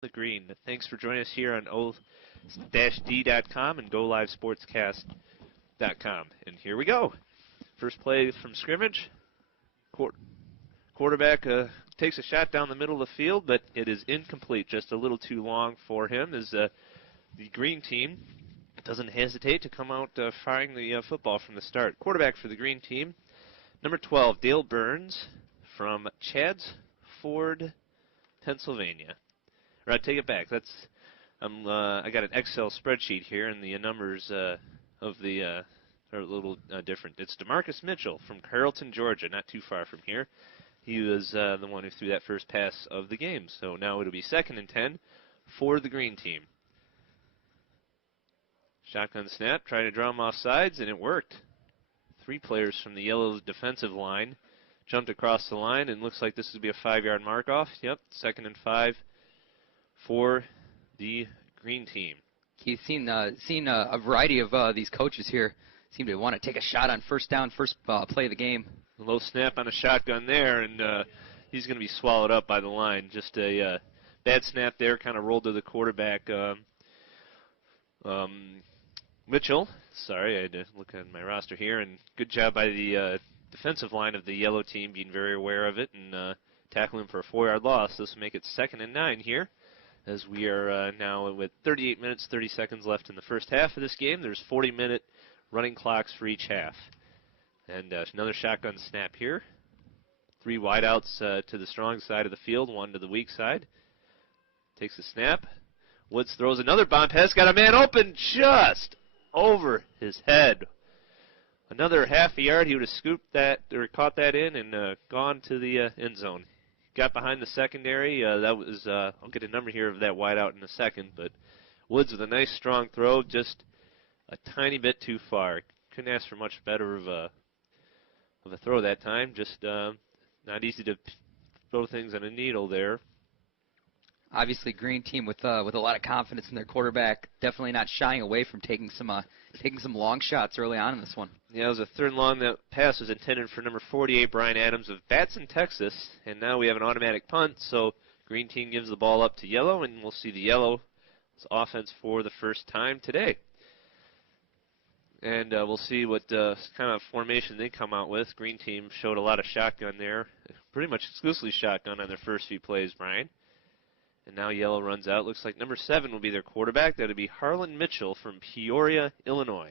the green. Thanks for joining us here on o-d.com and GoLiveSportsCast.com. And here we go. First play from scrimmage. Quarterback takes a shot down the middle of the field, but it is incomplete. Just a little too long for him as the green team doesn't hesitate to come out firing the football from the start. Quarterback for the green team, number 12, Dale Burns from Chadds Ford, Pennsylvania. Or I take it back. I got an Excel spreadsheet here, and the numbers are a little different. It's DeMarcus Mitchell from Carrollton, Georgia, not too far from here. He was the one who threw that first pass of the game. So now it'll be 2nd and 10 for the green team. Shotgun snap, trying to draw him off sides, and it worked. 3 players from the yellow defensive line jumped across the line, and looks like this would be a 5-yard mark-off. Yep, 2nd and 5 for the green team. Keith, seen a variety of these coaches here seem to want to take a shot on first down, first play of the game. A low snap on a shotgun there, and he's going to be swallowed up by the line. Just a bad snap there, kind of rolled to the quarterback. Mitchell, sorry, I had to look at my roster here, and good job by the defensive line of the yellow team being very aware of it and tackling him for a 4-yard loss. This will make it 2nd and 9 here, as we are now with 38 minutes, 30 seconds left in the first half of this game. There's 40-minute running clocks for each half. And another shotgun snap here. 3 wideouts to the strong side of the field, 1 to the weak side. Takes the snap. Woods throws another bomb pass. Got a man open just over his head. Another half a yard. He would have scooped that or caught that in and gone to the end zone. Got behind the secondary. That was I'll get a number here of that wideout in a second. But Woods with a nice strong throw, just a tiny bit too far. Couldn't ask for much better of a throw that time. Just not easy to throw things on a needle there. Obviously, green team with a lot of confidence in their quarterback. Definitely not shying away from taking some long shots early on in this one. Yeah, it was a 3rd and long. That pass was intended for number 48, Brian Adams of Batson, Texas. And now we have an automatic punt, so green team gives the ball up to yellow, and we'll see the yellow offense for the first time today. And we'll see what kind of formation they come out with. Green team showed a lot of shotgun there. Pretty much exclusively shotgun on their first few plays, Brian. And now yellow runs out. Looks like number 7 will be their quarterback. That would be Harlan Mitchell from Peoria, Illinois.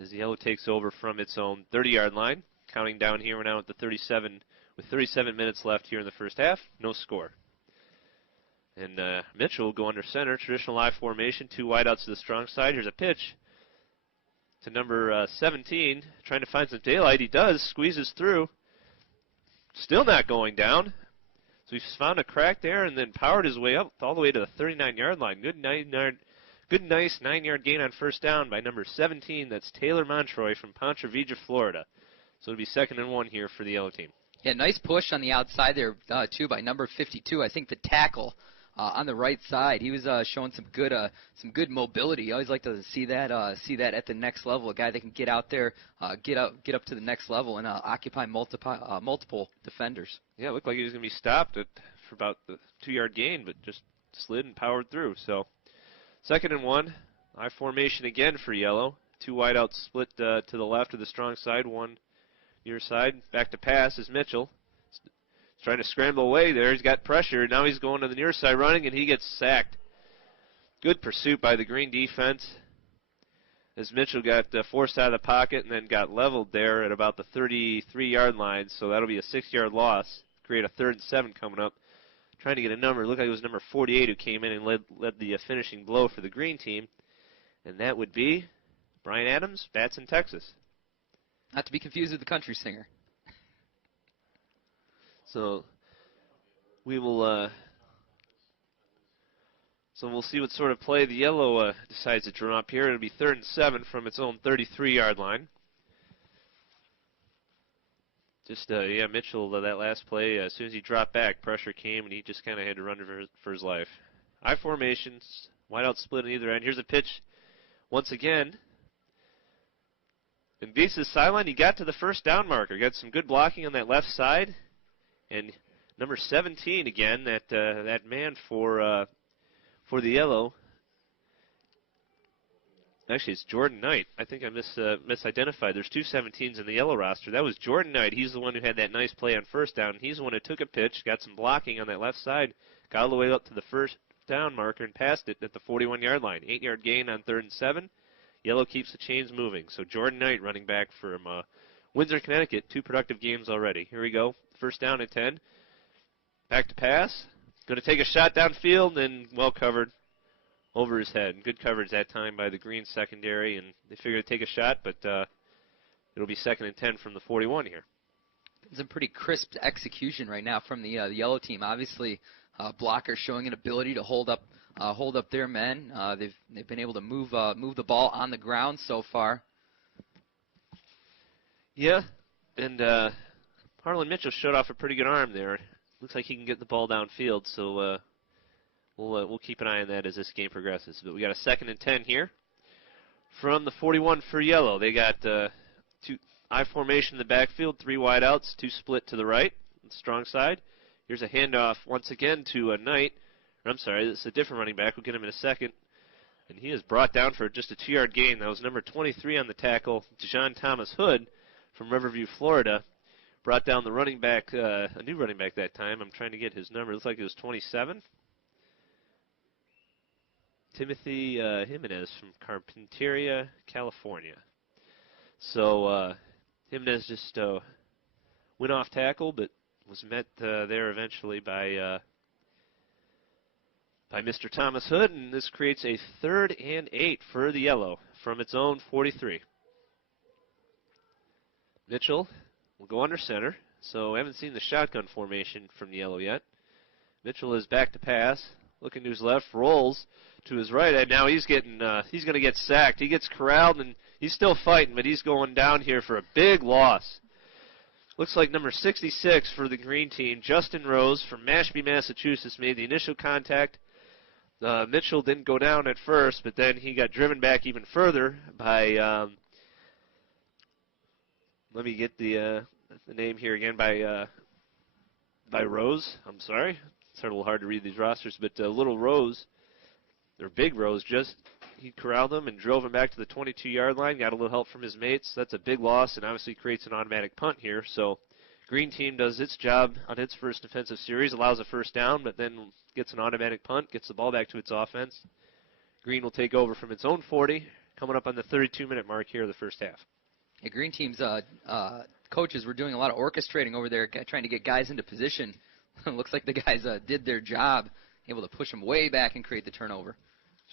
As yellow takes over from its own 30-yard line. Counting down here, we're now at the 37, with 37 minutes left here in the first half. No score. And Mitchell will go under center. Traditional I formation. 2 wideouts to the strong side. Here's a pitch to number 17. Trying to find some daylight. He does. Squeezes through. Still not going down. So he's found a crack there and then powered his way up all the way to the 39-yard line. Good nice 9-yard gain on first down by number 17. That's Taylor Montroy from Ponte Vedra, Florida. So it'll be 2nd and 1 here for the yellow team. Yeah, nice push on the outside there, too, by number 52. I think the tackle on the right side, he was showing some good mobility. You always like to see that at the next level. A guy that can get out there, get up to the next level and occupy multiple defenders. Yeah, it looked like he was going to be stopped for about the 2-yard gain, but just slid and powered through. So 2nd and 1, I formation again for yellow. 2 wideouts split to the left of the strong side, 1 near side. Back to pass is Mitchell. Trying to scramble away there. He's got pressure. Now he's going to the near side running, and he gets sacked. Good pursuit by the green defense as Mitchell got forced out of the pocket and then got leveled there at about the 33-yard line. So that'll be a 6-yard loss. Create a 3rd and 7 coming up. Trying to get a number. Looked like it was number 48 who came in and led the finishing blow for the green team. And that would be Brian Adams, Batson, Texas. Not to be confused with the country singer. So we will. So we'll see what sort of play the yellow decides to draw up here. It'll be 3rd and 7 from its own 33-yard line. Just Mitchell that last play. As soon as he dropped back, pressure came and he just kind of had to run for his life. I formations, wideout split on either end. Here's a pitch once again. And Visa's sideline. He got to the first down marker. Got some good blocking on that left side. And Number 17 again, that man for the yellow. Actually, it's Jordan Knight. I think I misidentified. There's two 17s in the yellow roster. That was Jordan Knight. He's the one who had that nice play on first down. He's the one who took a pitch, got some blocking on that left side, got all the way up to the first down marker and passed it at the 41-yard line. 8-yard gain on 3rd and 7. Yellow keeps the chains moving. So Jordan Knight running back from Windsor, Connecticut. 2 productive games already. Here we go. First down and 10. Back to pass. Going to take a shot downfield and well covered over his head. Good coverage that time by the Green secondary, and they figured to take a shot, but it'll be 2nd and 10 from the 41 here. Some pretty crisp execution right now from the yellow team. Obviously, blockers showing an ability to hold up their men. They've been able to move the ball on the ground so far. Yeah, and Harlan Mitchell showed off a pretty good arm there. Looks like he can get the ball downfield, so we'll keep an eye on that as this game progresses. But we got a 2nd and 10 here from the 41 for yellow. They got 2 I formation in the backfield, 3 wide outs, 2 split to the right, strong side. Here's a handoff once again to Knight. I'm sorry, this is a different running back. We'll get him in a second. And he is brought down for just a 2-yard gain. That was number 23 on the tackle, Dejon Thomas Hood from Riverview, Florida. Brought down the running back, a new running back that time. I'm trying to get his number. It looks like it was 27. Timothy Jimenez from Carpinteria, California. So Jimenez just went off tackle, but was met there eventually by Mr. Thomas Hood, and this creates a 3rd and 8 for the yellow from its own 43. Mitchell will go under center, so we haven't seen the shotgun formation from the yellow yet. Mitchell is back to pass, looking to his left, rolls to his right, and now he's going to get sacked. He gets corralled, and he's still fighting, but he's going down here for a big loss. Looks like number 66 for the green team, Justin Rose from Mashpee, Massachusetts, made the initial contact. Mitchell didn't go down at first, but then he got driven back even further by, let me get the name here again, by Rose. I'm sorry. It's a little hard to read these rosters, but Little Rose, or Big Rose, he corralled him and drove him back to the 22-yard line, got a little help from his mates. That's a big loss and obviously creates an automatic punt here. So green team does its job on its first defensive series, allows a first down, but then gets an automatic punt, gets the ball back to its offense. Green will take over from its own 40, coming up on the 32-minute mark here of the first half. Yeah, green team's coaches were doing a lot of orchestrating over there, trying to get guys into position. Looks like the guys did their job, able to push them way back and create the turnover.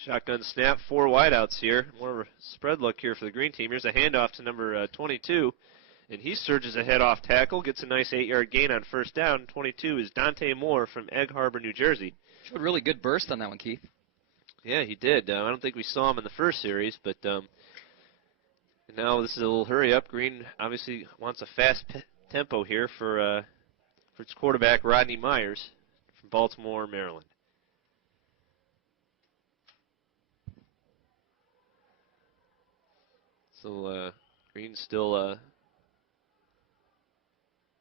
Shotgun snap, 4 wideouts here. More of a spread look here for the green team. Here's a handoff to number 22, and he surges ahead off tackle, gets a nice 8-yard gain on first down. 22 is Dante Moore from Egg Harbor, New Jersey. Showed really good burst on that one, Keith. Yeah, he did. I don't think we saw him in the first series, but now this is a little hurry up. Green obviously wants a fast tempo here for its quarterback, Rodney Myers from Baltimore, Maryland. So Green still,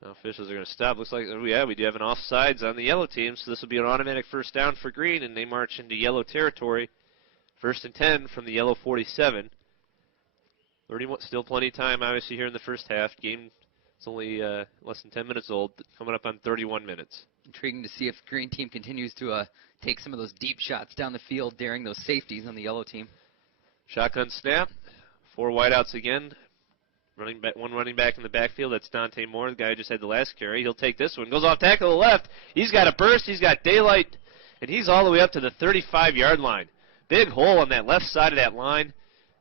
now officials are going to stop. Looks like, yeah, we do have an offsides on the yellow team, so this will be an automatic first down for Green, and they march into yellow territory. 1st and 10 from the yellow 47. Still plenty of time, obviously, here in the first half. Game is only less than 10 minutes old, coming up on 31 minutes. Intriguing to see if green team continues to take some of those deep shots down the field, daring those safeties on the yellow team. Shotgun snap, 4 wideouts again. One running back in the backfield, that's Dante Moore, the guy who just had the last carry. He'll take this one, goes off tackle to the left. He's got a burst, he's got daylight, and he's all the way up to the 35-yard line. Big hole on that left side of that line.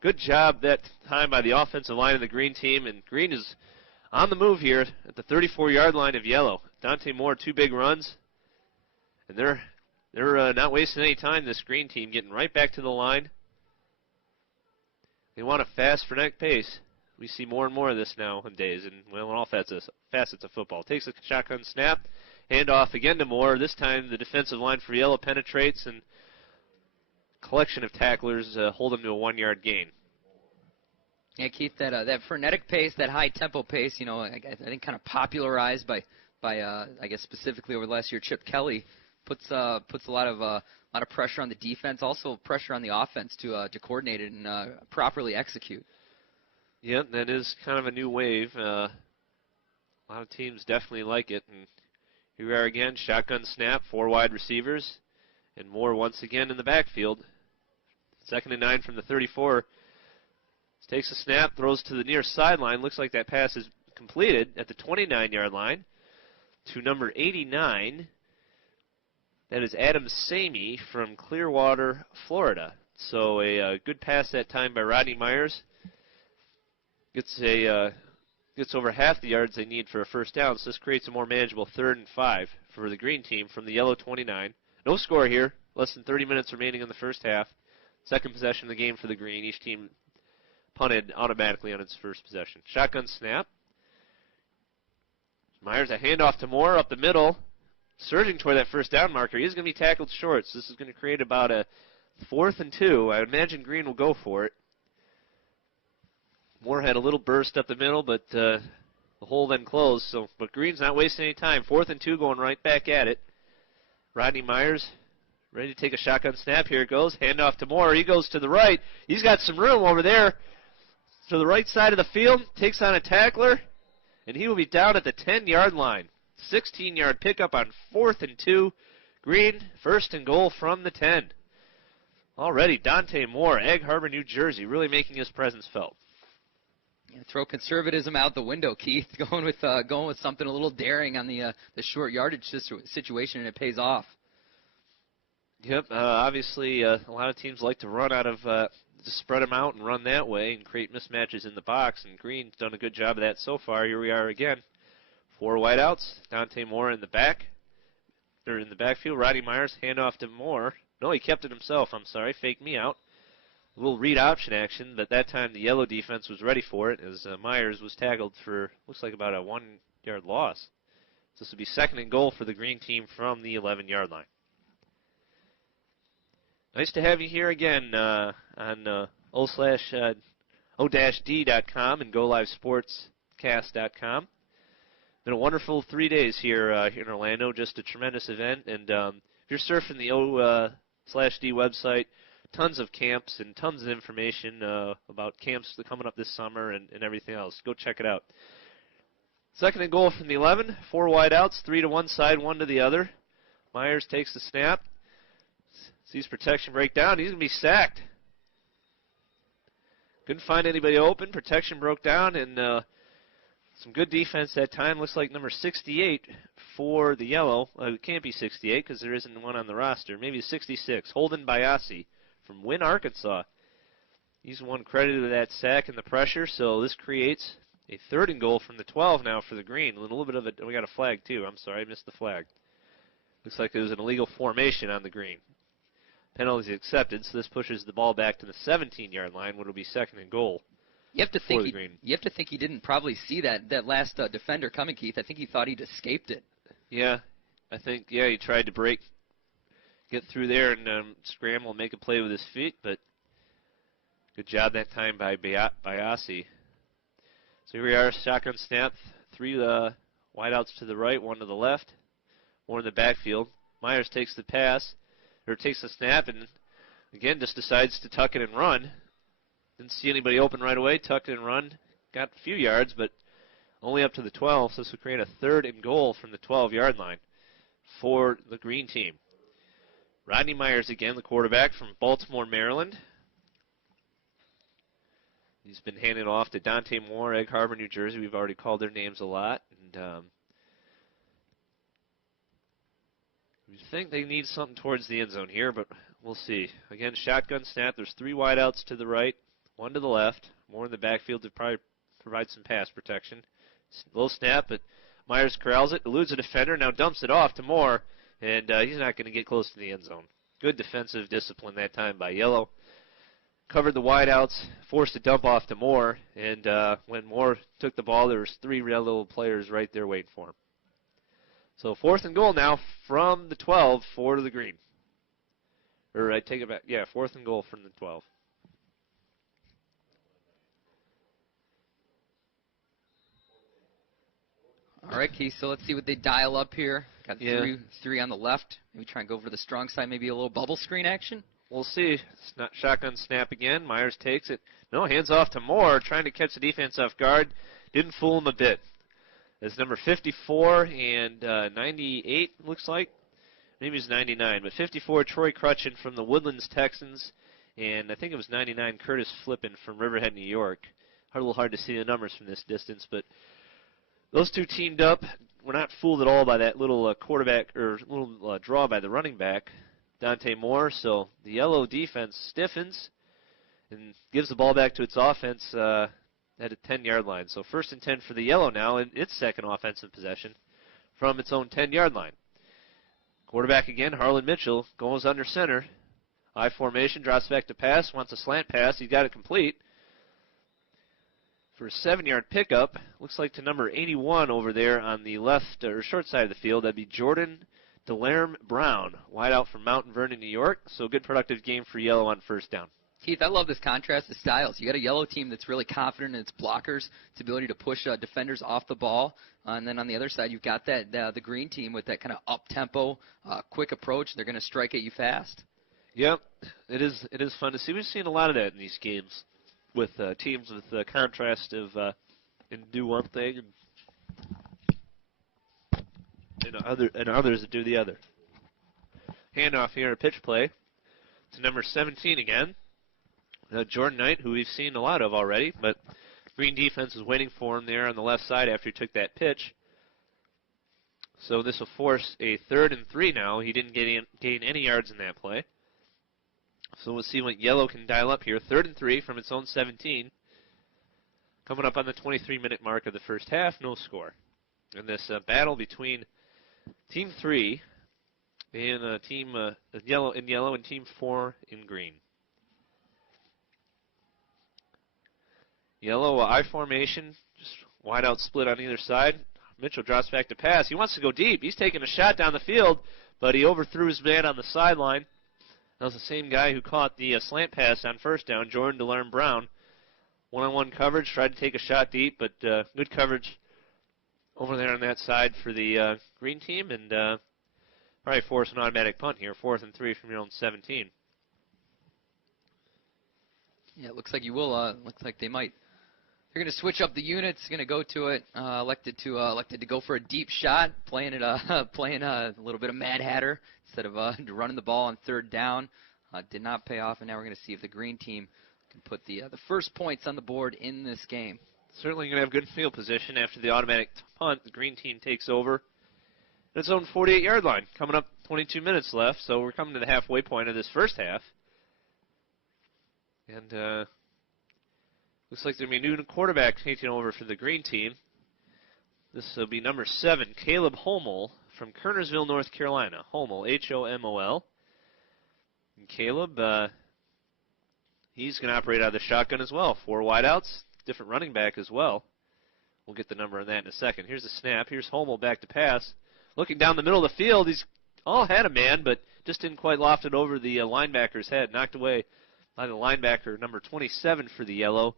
Good job that time by the offensive line of the green team, and Green is on the move here at the 34-yard line of yellow. Dante Moore, 2 big runs, and they're not wasting any time, this green team, getting right back to the line. They want a fast, frenetic pace. We see more and more of this nowadays, and well, in all facets of football. Takes a shotgun snap, handoff again to Moore. This time the defensive line for yellow penetrates, and collection of tacklers hold him to a 1-yard gain. Yeah, Keith, that frenetic pace, that high tempo pace, I think kind of popularized by by I guess specifically over the last year. Chip Kelly puts a lot of pressure on the defense, also pressure on the offense to coordinate it and properly execute. Yep, that is kind of a new wave. A lot of teams definitely like it. And here we are again, shotgun snap, 4 wide receivers, and Moore once again in the backfield. 2nd and 9 from the 34. Takes a snap, throws to the near sideline. Looks like that pass is completed at the 29-yard line to number 89. That is Adam Samey from Clearwater, Florida. So a good pass that time by Rodney Myers. Gets over half the yards they need for a first down, so this creates a more manageable 3rd and 5 for the green team from the yellow 29. No score here. Less than 30 minutes remaining in the first half. Second possession of the game for the green. Each team punted automatically on its first possession. Shotgun snap. Myers, a handoff to Moore up the middle. Surging toward that first down marker. He's going to be tackled short, so this is going to create about a 4th and 2. I imagine Green will go for it. Moore had a little burst up the middle, but the hole then closed. But Green's not wasting any time. 4th and 2 going right back at it. Rodney Myers ready to take a shotgun snap. Here it goes. Handoff to Moore. He goes to the right. He's got some room over there to the right side of the field. Takes on a tackler, and he will be down at the 10-yard line. 16-yard pickup on 4th and 2. Green, 1st and goal from the 10. Already, Dante Moore, Egg Harbor, New Jersey, really making his presence felt. Yeah, throw conservatism out the window, Keith. Going with something a little daring on the short yardage situation, and it pays off. Yep. Obviously, a lot of teams like to run out of to spread them out and run that way and create mismatches in the box. And Green's done a good job of that so far. Here we are again. 4 wideouts. Dante Moore in the backfield. Rodney Myers, handoff to Moore. No, he kept it himself. I'm sorry. Faked me out. A little read option action, but that time the yellow defense was ready for it as Myers was tackled for, looks like about a 1-yard loss. So this will be 2nd and goal for the green team from the 11-yard line. Nice to have you here again on o-d.com and GoLiveSportsCast.com. Been a wonderful 3 days here in Orlando, just a tremendous event. And if you're surfing the O/D website, tons of camps and tons of information about camps that are coming up this summer and everything else. Go check it out. 2nd and goal from the 11. 4 wideouts, 3 to one side, 1 to the other. Myers takes the snap. Sees protection break down. He's going to be sacked. Couldn't find anybody open. Protection broke down, and some good defense that time. Looks like number 68 for the yellow. It can't be 68 because there isn't one on the roster. Maybe 66. Holden Biasi from Wynn, Arkansas. He's the one credited to that sack and the pressure, so this creates a 3rd and goal from the 12 now for the green. A little bit of we got a flag too. I'm sorry, I missed the flag. Looks like it was an illegal formation on the green. Penalty accepted, so this pushes the ball back to the 17-yard line, which will be 2nd and goal. You have to think he didn't probably see that last defender coming, Keith. I think he thought he'd escaped it. Yeah, I think he tried to get through there and scramble and make a play with his feet, but good job that time by Biasi. So here we are, shotgun snap, 3 wideouts to the right, 1 to the left, 1 in the backfield. Myers takes the snap, and again just decides to tuck it and run. Didn't see anybody open right away, tucked it and run. Got a few yards, but only up to the 12, so this will create a 3rd and goal from the 12-yard line for the green team. Rodney Myers again, the quarterback from Baltimore, Maryland. He's been handed off to Dante Moore, Egg Harbor, New Jersey. We've already called their names a lot. And we think they need something towards the end zone here, but we'll see. Again, shotgun snap. There's 3 wideouts to the right, 1 to the left. More in the backfield to probably provide some pass protection. Low snap, but Myers corrals it, eludes a defender, now dumps it off to Moore, and he's not going to get close to the end zone. Good defensive discipline that time by yellow. Covered the wideouts, forced a dump off to Moore, and when Moore took the ball, there was 3 yellow players right there waiting for him. So 4th and goal now from the 12 for the green. Or I take it back. Yeah, 4th and goal from the 12. All right, Keith, so let's see what they dial up here. Got three on the left. Maybe try and go for the strong side, maybe a little bubble screen action. We'll see. It's not shotgun snap again. Myers takes it. No, hands off to Moore, trying to catch the defense off guard. Didn't fool him a bit. It's number 54 and 98, looks like. Maybe it's 99, but 54, Troy Crutchin from the Woodlands Texans, and I think it was 99, Curtis Flippin from Riverhead, New York. A little hard to see the numbers from this distance, but those two teamed up. We're not fooled at all by that little quarterback or little draw by the running back, Dante Moore. So the yellow defense stiffens and gives the ball back to its offense at a 10-yard line. So 1st and 10 for the yellow now in its second offensive possession from its own 10-yard line. Quarterback again, Harlan Mitchell, goes under center. I formation, drops back to pass, wants a slant pass. He's got it complete for a 7-yard pickup. Looks like to number 81 over there on the left or short side of the field. That'd be Jordan Delarme Brown, wide out from Mountain Vernon, New York. So good productive game for yellow on 1st down. Keith, I love this contrast of styles. You got a yellow team that's really confident in its blockers, its ability to push defenders off the ball, and then on the other side you've got that the green team with that kind of up-tempo, quick approach. They're going to strike at you fast. Yep, it is fun to see. We've seen a lot of that in these games with teams with the contrast of and do one thing and others that do the other. Handoff here, a pitch play to number 17 again. Jordan Knight, who we've seen a lot of already, but green defense is waiting for him there on the left side after he took that pitch. So this will force a 3rd and 3 now. He didn't gain any yards in that play. So we'll see what yellow can dial up here. 3rd and 3 from its own 17. Coming up on the 23-minute mark of the first half, no score. And this battle between Team 3 and Team yellow and Team 4 in green. Yellow I formation, just wide out split on either side. Mitchell drops back to pass. He wants to go deep. He's taking a shot down the field, but he overthrew his man on the sideline. That was the same guy who caught the slant pass on 1st down, Jordan Delarme Brown. One-on-one coverage, tried to take a shot deep, but good coverage over there on that side for the green team, and probably force an automatic punt here, 4th and 3 from your own 17. Yeah, it looks like you will. Looks like they might. They're going to switch up the units. Going to go to it. Elected to go for a deep shot, playing a little bit of Mad Hatter instead of running the ball on 3rd down. Did not pay off, and now we're going to see if the green team can put the first points on the board in this game. Certainly going to have good field position after the automatic punt. The green team takes over at its own 48-yard line. Coming up, 22 minutes left, so we're coming to the halfway point of this first half. And looks like there'll be a new quarterback taking over for the green team. This will be number 7, Caleb Homel from Kernersville, North Carolina. Homel, H-O-M-O-L. And Caleb, he's going to operate out of the shotgun as well. 4 wideouts, different running back as well. We'll get the number on that in a second. Here's the snap. Here's Homel back to pass. Looking down the middle of the field, he's all had a man, but just didn't quite loft it over the linebacker's head. Knocked away by the linebacker, number 27 for the yellow.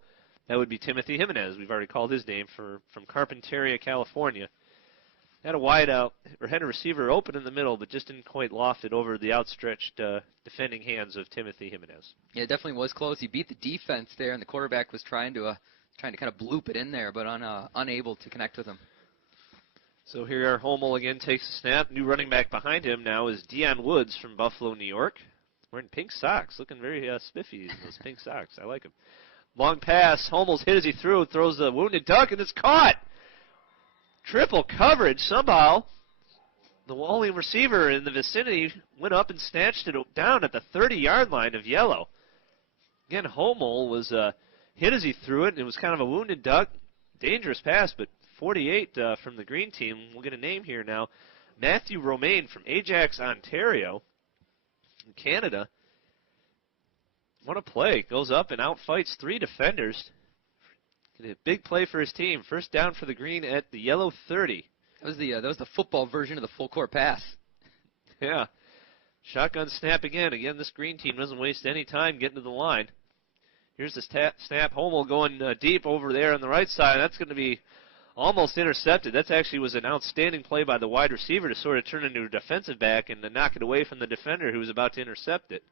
That would be Timothy Jimenez. We've already called his name from Carpinteria, California. Had a wide out, or had a receiver open in the middle, but just didn't quite loft it over the outstretched defending hands of Timothy Jimenez. Yeah, it definitely was close. He beat the defense there, and the quarterback was trying to kind of bloop it in there, but unable to connect with him. So here Homel again takes a snap. New running back behind him now is Deion Woods from Buffalo, New York. Wearing pink socks, looking very spiffy in those pink socks. I like him. Long pass. Homel's hit as he throws a wounded duck, and it's caught. Triple coverage somehow. The only receiver in the vicinity went up and snatched it down at the 30-yard line of yellow. Again, Homel was hit as he threw it, and it was kind of a wounded duck. Dangerous pass, but 48 from the green team. We'll get a name here now. Matthew Romaine from Ajax, Ontario, in Canada. What a play. Goes up and outfights 3 defenders. A big play for his team. First down for the green at the yellow 30. That was the football version of the full court pass. Yeah. Shotgun snap again. Again, this green team doesn't waste any time getting to the line. Here's the snap. Homel going deep over there on the right side. That's going to be almost intercepted. That actually was an outstanding play by the wide receiver to sort of turn into a defensive back and to knock it away from the defender who was about to intercept it.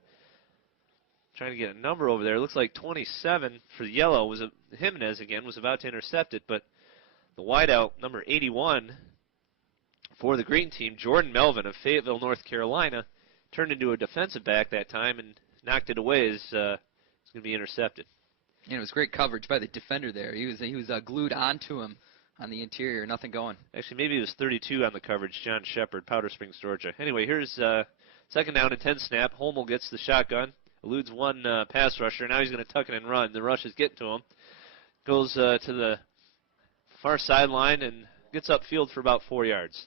Trying to get a number over there. It looks like 27 for the yellow was Jimenez again was about to intercept it, but the wideout number 81 for the green team, Jordan Melvin of Fayetteville, North Carolina, turned into a defensive back that time and knocked it away as it's going to be intercepted. And it was great coverage by the defender there. He was glued onto him on the interior, nothing going. Actually, maybe it was 32 on the coverage, John Shepard, Powder Springs, Georgia. Anyway, here's second down and 10 snap. Hummel gets the shotgun, eludes one pass rusher. Now he's going to tuck it and run. The rush is getting to him. Goes to the far sideline and gets upfield for about 4 yards.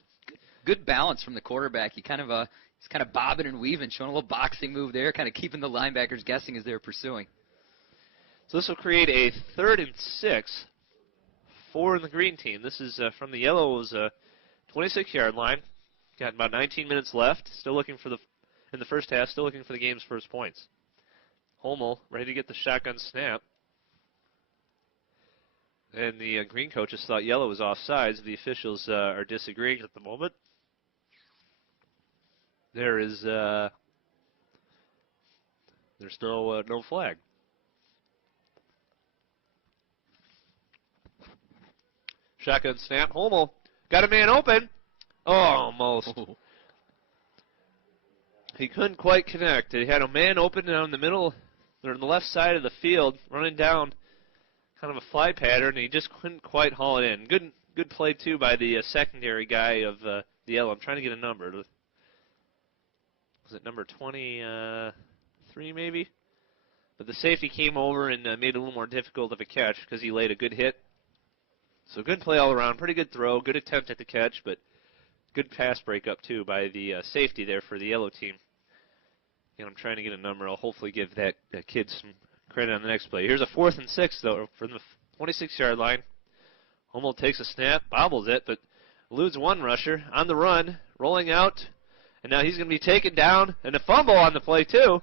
Good balance from the quarterback. He's kind of bobbing and weaving, showing a little boxing move there, kind of keeping the linebackers guessing as they're pursuing. So this will create a 3rd and 6 for the green team. This is from the yellow's 26-yard line. Got about 19 minutes left. Still looking for in the first half. Still looking for the game's first points. Hummel ready to get the shotgun snap. And the green coaches thought yellow was offsides. The officials are disagreeing at the moment. There's no flag. Shotgun snap. Hummel got a man open. Oh, almost. Oh. He couldn't quite connect. He had a man open down the middle, or on the left side of the field, running down kind of a fly pattern, and he just couldn't quite haul it in. Good play, too, by the secondary guy of the yellow. I'm trying to get a number. Was it number 23, maybe? But the safety came over and made it a little more difficult of a catch because he laid a good hit. So good play all around. Pretty good throw. Good attempt at the catch, but good pass breakup, too, by the safety there for the yellow team. And I'm trying to get a number. I'll hopefully give that kid some credit on the next play. Here's a 4th and 6, though, from the 26-yard line. Hummel takes a snap, bobbles it, but eludes one rusher on the run, rolling out. And now he's going to be taken down, and a fumble on the play, too.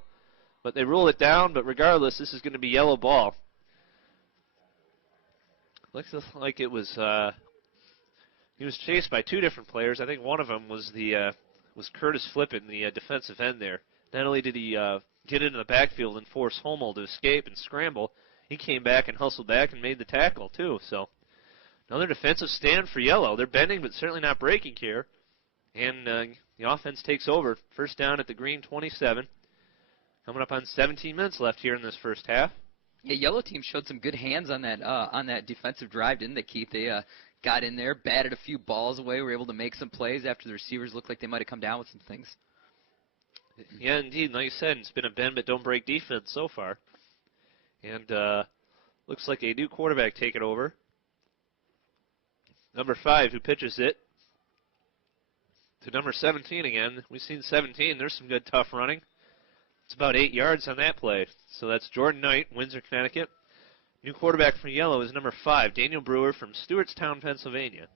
But they rule it down, but regardless, this is going to be yellow ball. Looks like it was, he was chased by 2 different players. I think one of them was Curtis Flippin, the defensive end there. Not only did he get into the backfield and force Hummel to escape and scramble, he came back and hustled back and made the tackle, too. So another defensive stand for yellow. They're bending, but certainly not breaking here. And the offense takes over. First down at the green 27. Coming up on 17 minutes left here in this first half. Yeah, yellow team showed some good hands on that defensive drive, didn't they, Keith? They got in there, batted a few balls away, were able to make some plays after the receivers looked like they might have come down with some things. Yeah, indeed. Like you said, it's been a bend but don't break defense so far. And looks like a new quarterback taking over. Number 5 who pitches it to number 17 again. We've seen 17. There's some good tough running. It's about 8 yards on that play. So that's Jordan Knight, Windsor, Connecticut. New quarterback for yellow is number 5, Daniel Brewer from Stewartstown, Pennsylvania.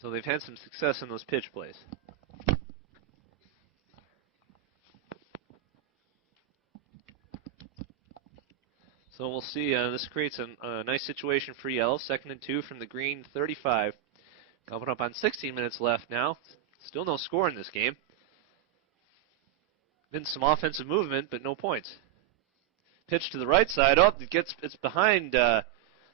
So they've had some success in those pitch plays. So we'll see. This creates a nice situation for yellow. 2nd and 2 from the green 35. Coming up on 16 minutes left now. Still no score in this game. Been some offensive movement, but no points. Pitch to the right side. Oh, it's behind the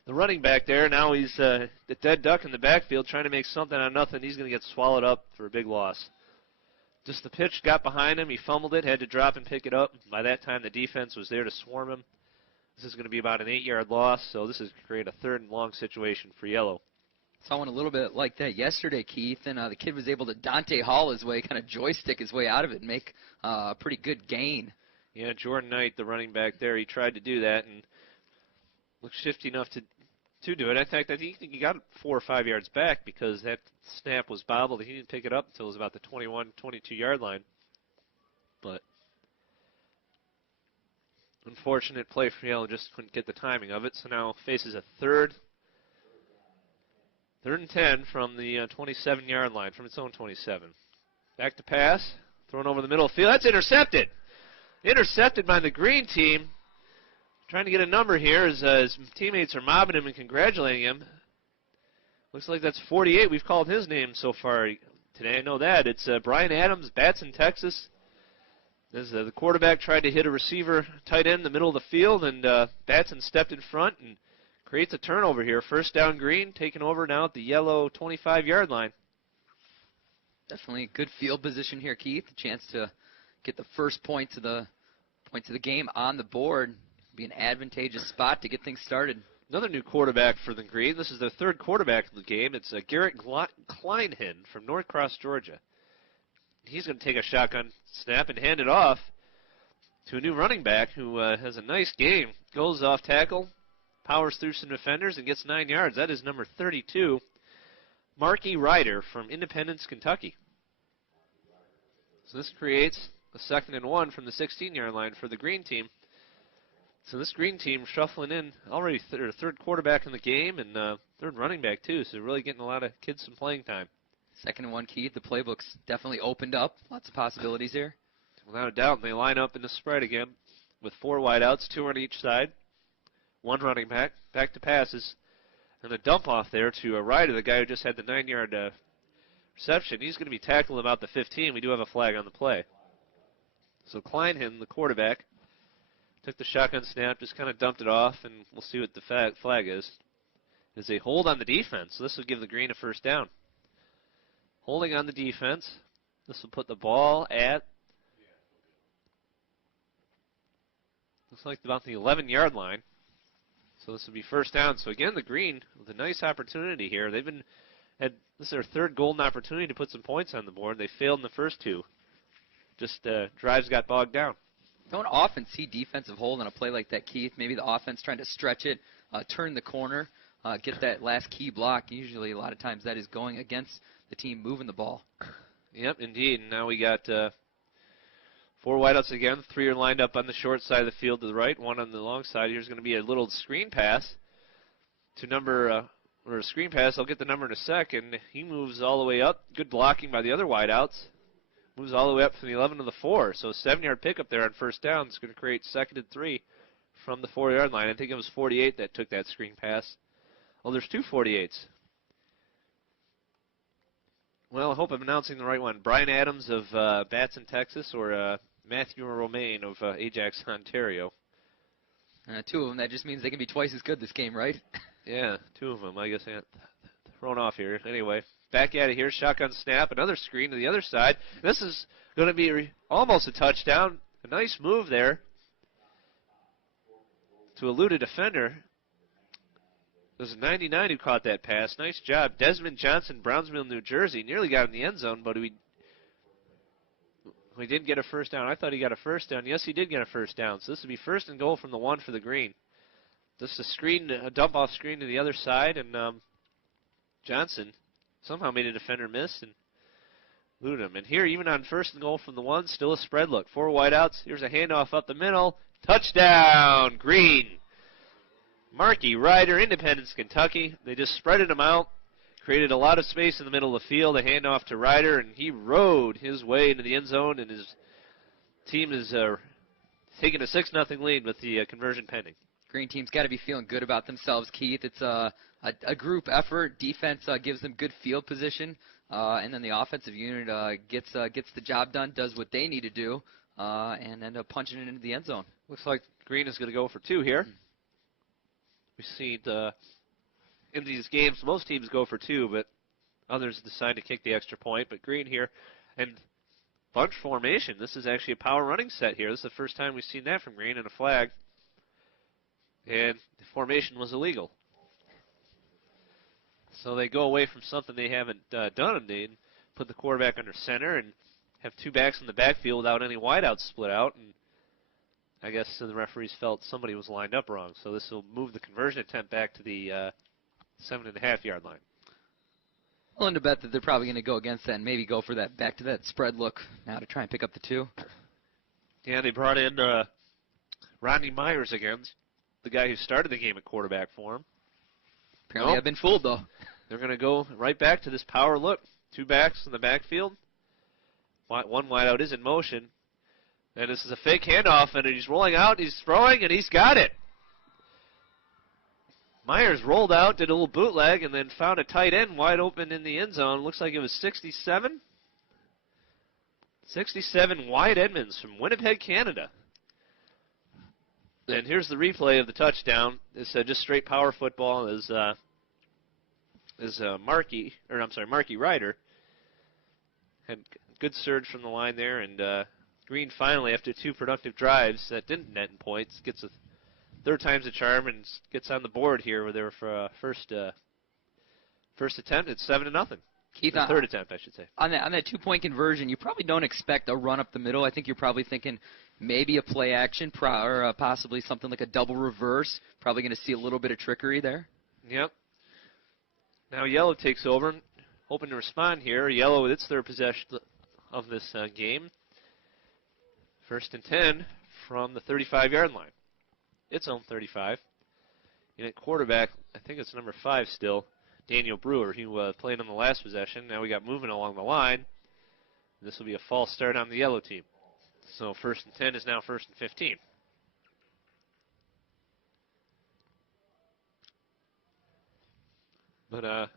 running back there. Now he's the dead duck in the backfield trying to make something out of nothing. He's going to get swallowed up for a big loss. Just the pitch got behind him. He fumbled it, had to drop and pick it up. By that time, the defense was there to swarm him. This is going to be about an 8-yard loss, so this is create a 3rd and long situation for yellow. Saw one a little bit like that yesterday, Keith, and the kid was able to Dante Hall his way, kind of joystick his way out of it and make a pretty good gain. Yeah, Jordan Knight, the running back there, he tried to do that and looked shifty enough to do it. In fact, I think he got 4 or 5 yards back because that snap was bobbled. He didn't pick it up until it was about the 21, 22-yard line. But unfortunate play for yellow, just couldn't get the timing of it. So now faces a 3rd and 10 from the 27-yard line, from its own 27. Back to pass, thrown over the middle of the field. That's intercepted. Intercepted by the green team. trying to get a number here as his teammates are mobbing him and congratulating him. Looks like that's 48. We've called his name so far today. I know that. It's Brian Adams, Batson, Texas. As the quarterback tried to hit a receiver tight end in the middle of the field, and Batson stepped in front and creates a turnover here. First down, Green, taking over now at the yellow 25-yard line. Definitely a good field position here, Keith. A chance to get the first points of the game on the board. Be an advantageous spot to get things started. Another new quarterback for the Green. This is their third quarterback of the game. It's Garrett Kleinhen from Norcross, Georgia. He's going to take a shotgun snap and hand it off to a new running back who has a nice game. Goes off tackle, powers through some defenders, and gets 9 yards. That is number 32, Marky Ryder from Independence, Kentucky. So this creates a 2nd and 1 from the 16-yard line for the Green team. So this Green team shuffling in already third quarterback in the game and third running back too. So really getting a lot of kids some playing time. 2nd and 1, Keith. The playbook's definitely opened up. Lots of possibilities here. Without a doubt, they line up in the spread again with 4 wideouts, 2 on each side. 1 running back to passes, and a dump off there to a Ryder, the guy who just had the 9-yard reception. He's going to be tackled about the 15. We do have a flag on the play. So Kleinhen, the quarterback, took the shotgun snap, just kind of dumped it off, and we'll see what the flag is. It's a hold on the defense, so this will give the Green a first down. Holding on the defense. This will put the ball at, looks like about the 11-yard line. So this will be first down. So again, the Green with a nice opportunity here. This is their third golden opportunity to put some points on the board. They failed in the first 2. Just drives got bogged down. Don't often see defensive hold on a play like that, Keith. Maybe the offense trying to stretch it, turn the corner, get that last key block. Usually a lot of times that is going against the team moving the ball. Yep, indeed. And now we got 4 wideouts again. 3 are lined up on the short side of the field to the right, 1 on the long side. Here's going to be a little screen pass to or a screen pass. I'll get the number in a second. He moves all the way up. Good blocking by the other wideouts. Moves all the way up from the 11 to the 4. So a 7-yard pickup there on first down. It's going to create 2nd and 3 from the 4-yard line. I think it was 48 that took that screen pass. Oh, there's 2 48s. Well, I hope I'm announcing the right one. Brian Adams of Batson, Texas, or Matthew Romaine of Ajax, Ontario. 2 of them. That just means they can be twice as good this game, right? Yeah, 2 of them. I guess I got thrown off here. Anyway, back at it here. Shotgun snap. Another screen to the other side. This is going to be almost a touchdown. A nice move there to elude a defender. It was a 99 who caught that pass. Nice job. Desmond Johnson, Brownsville, New Jersey. Nearly got in the end zone, but we didn't get a first down. I thought he got a first down. Yes, he did get a first down. So this will be 1st and goal from the 1 for the Green. This is a dump-off screen to the other side, and Johnson somehow made a defender miss and eluded him. And here, even on 1st and goal from the 1, still a spread look. 4 wideouts. Here's a handoff up the middle. Touchdown, Green. Marky Ryder, Independence, Kentucky. They just spreaded him out, created a lot of space in the middle of the field. A handoff to Ryder, and he rode his way into the end zone, and his team is taking a 6-0 lead with the conversion pending. Green team's got to be feeling good about themselves, Keith. It's a group effort. Defense gives them good field position, and then the offensive unit gets the job done, does what they need to do, and end up punching it into the end zone. Looks like Green is going to go for 2 here. We see in these games, most teams go for 2, but others decide to kick the extra point. But Green here, and bunch formation. This is actually a power running set here. This is the first time we've seen that from Green, and a flag. And the formation was illegal. So they go away from something they haven't done. They put the quarterback under center and have 2 backs in the backfield without any wideouts split out. And I guess the referees felt somebody was lined up wrong. So this will move the conversion attempt back to the 7.5-yard line. Willing to bet that they're probably going to go against that and maybe go for that back to that spread look now to try and pick up the 2. Yeah, they brought in Rodney Myers again, the guy who started the game at quarterback for him. Apparently I've been fooled, though. They're going to go right back to this power look. 2 backs in the backfield. 1 wideout is in motion. And this is a fake handoff, and he's rolling out, he's throwing, and he's got it. Myers rolled out, did a little bootleg, and then found a tight end wide open in the end zone. Looks like it was 67. 67 Wyatt Edmonds from Winnipeg, Canada. And here's the replay of the touchdown. It's just straight power football. Markey Ryder had good surge from the line there, and Green finally, after 2 productive drives that didn't net in points, gets a third time's a charm and gets on the board here with their first attempt. It's 7-0. Keith, third attempt, I should say. On that 2-point conversion, you probably don't expect a run up the middle. I think you're probably thinking maybe a play action or possibly something like a double reverse. Probably going to see a little bit of trickery there. Yep. Now Yellow takes over, hoping to respond here. Yellow with its third possession of this game. 1st and 10 from the 35-yard line. Its own 35. And at quarterback, I think it's number 5 still, Daniel Brewer. He played on the last possession. Now we got movement along the line. This will be a false start on the Yellow team. So 1st and 10 is now 1st and 15. But,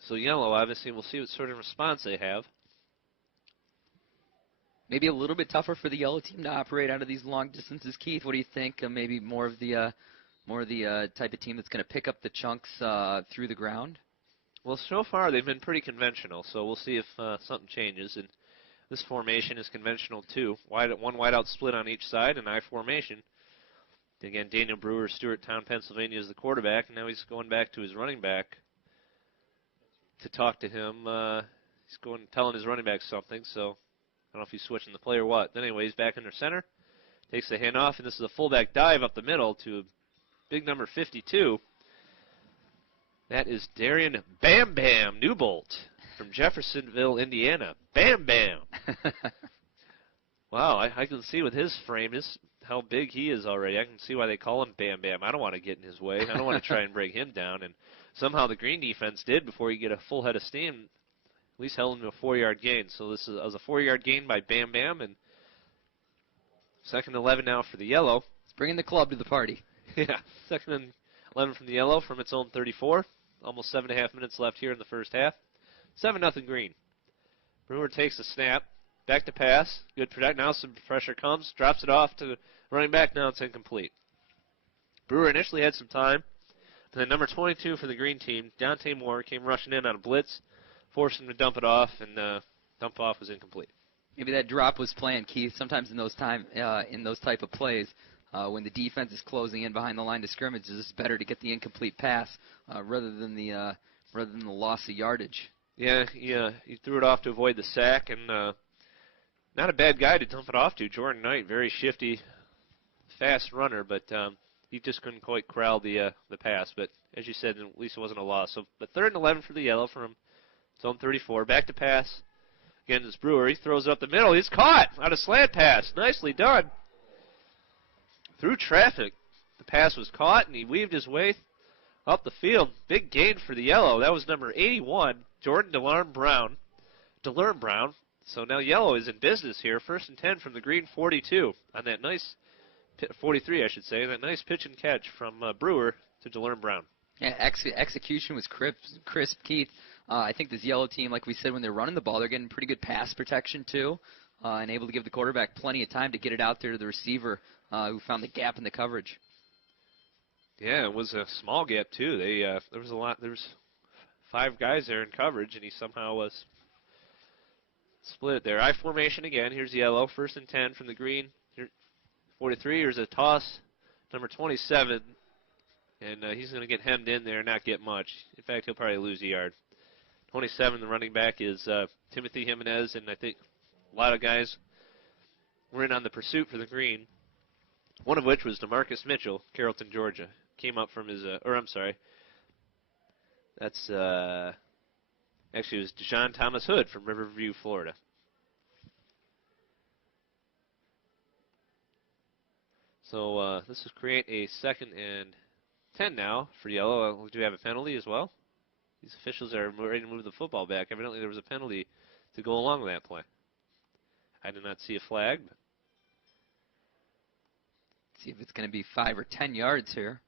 so Yellow, obviously, we'll see what sort of response they have. Maybe a little bit tougher for the Yellow team to operate out of these long distances. Keith, what do you think? Maybe more of the type of team that's going to pick up the chunks through the ground? Well, so far they've been pretty conventional, so we'll see if something changes. And this formation is conventional too. One wideout split on each side, an I formation. Again, Daniel Brewer, Stewarttown, Pennsylvania is the quarterback, and now he's going back to his running back to talk to him. He's telling his running back something, so I don't know if he's switching the play or what. Then anyway, he's back under center. Takes the handoff, and this is a fullback dive up the middle to big number 52. That is Darian Bam Bam Newbolt from Jeffersonville, Indiana. Bam Bam. Wow, I can see with his frame, how big he is already. I can see why they call him Bam Bam. I don't want to get in his way. I don't want to try and break him down. And somehow the Green defense did before you get a full head of steam. At least held him to a 4-yard gain. So this was a 4-yard gain by Bam Bam, and 2nd and 11 now for the Yellow. It's bringing the club to the party. Yeah, 2nd and 11 from the Yellow from its own 34. Almost 7.5 minutes left here in the first half. 7-0 Green. Brewer takes the snap, back to pass. Good protect. Now some pressure comes, drops it off to the running back. Now it's incomplete. Brewer initially had some time. But then number 22 for the Green team, Dante Moore, came rushing in on a blitz. Forced him to dump it off, and dump off was incomplete. Maybe that drop was planned, Keith. Sometimes in those type of plays, when the defense is closing in behind the line of scrimmage, it's just better to get the incomplete pass rather than the loss of yardage. Yeah, he threw it off to avoid the sack, and not a bad guy to dump it off to. Jordan Knight, very shifty, fast runner, but he just couldn't quite corral the pass. But as you said, at least it wasn't a loss. So, but 3rd and 11 for the Yellow from zone 34. Back to pass. Again, it's Brewer. He throws it up the middle. He's caught on a slant pass. Nicely done. Through traffic. The pass was caught, and he weaved his way up the field. Big gain for the Yellow. That was number 81, Jordan DeLarm Brown. So now Yellow is in business here. 1st and 10 from the Green 42 on that nice 43, I should say. That nice pitch and catch from Brewer to DeLarm Brown. Yeah, execution was crisp, Keith. I think this Yellow team, like we said, when they're running the ball, they're getting pretty good pass protection too, and able to give the quarterback plenty of time to get it out there to the receiver who found the gap in the coverage. Yeah, it was a small gap too. There was 5 guys there in coverage, and he somehow was split it there. I formation again. Here's Yellow. 1st and 10 from the Green. Here, 43. Here's a toss, number 27. And he's going to get hemmed in there and not get much. In fact, he'll probably lose a yard. 27, the running back, is Timothy Jimenez, and I think a lot of guys were in on the pursuit for the Green, one of which was DeMarcus Mitchell, Carrollton, Georgia. Came up from his, that's, actually it was Deshaun Thomas Hood from Riverview, Florida. So this will create a 2nd and 10 now for Yellow. Do we have a penalty as well? These officials are ready to move the football back. Evidently there was a penalty to go along with that play. I did not see a flag. But see if it's going to be 5 or 10 yards here.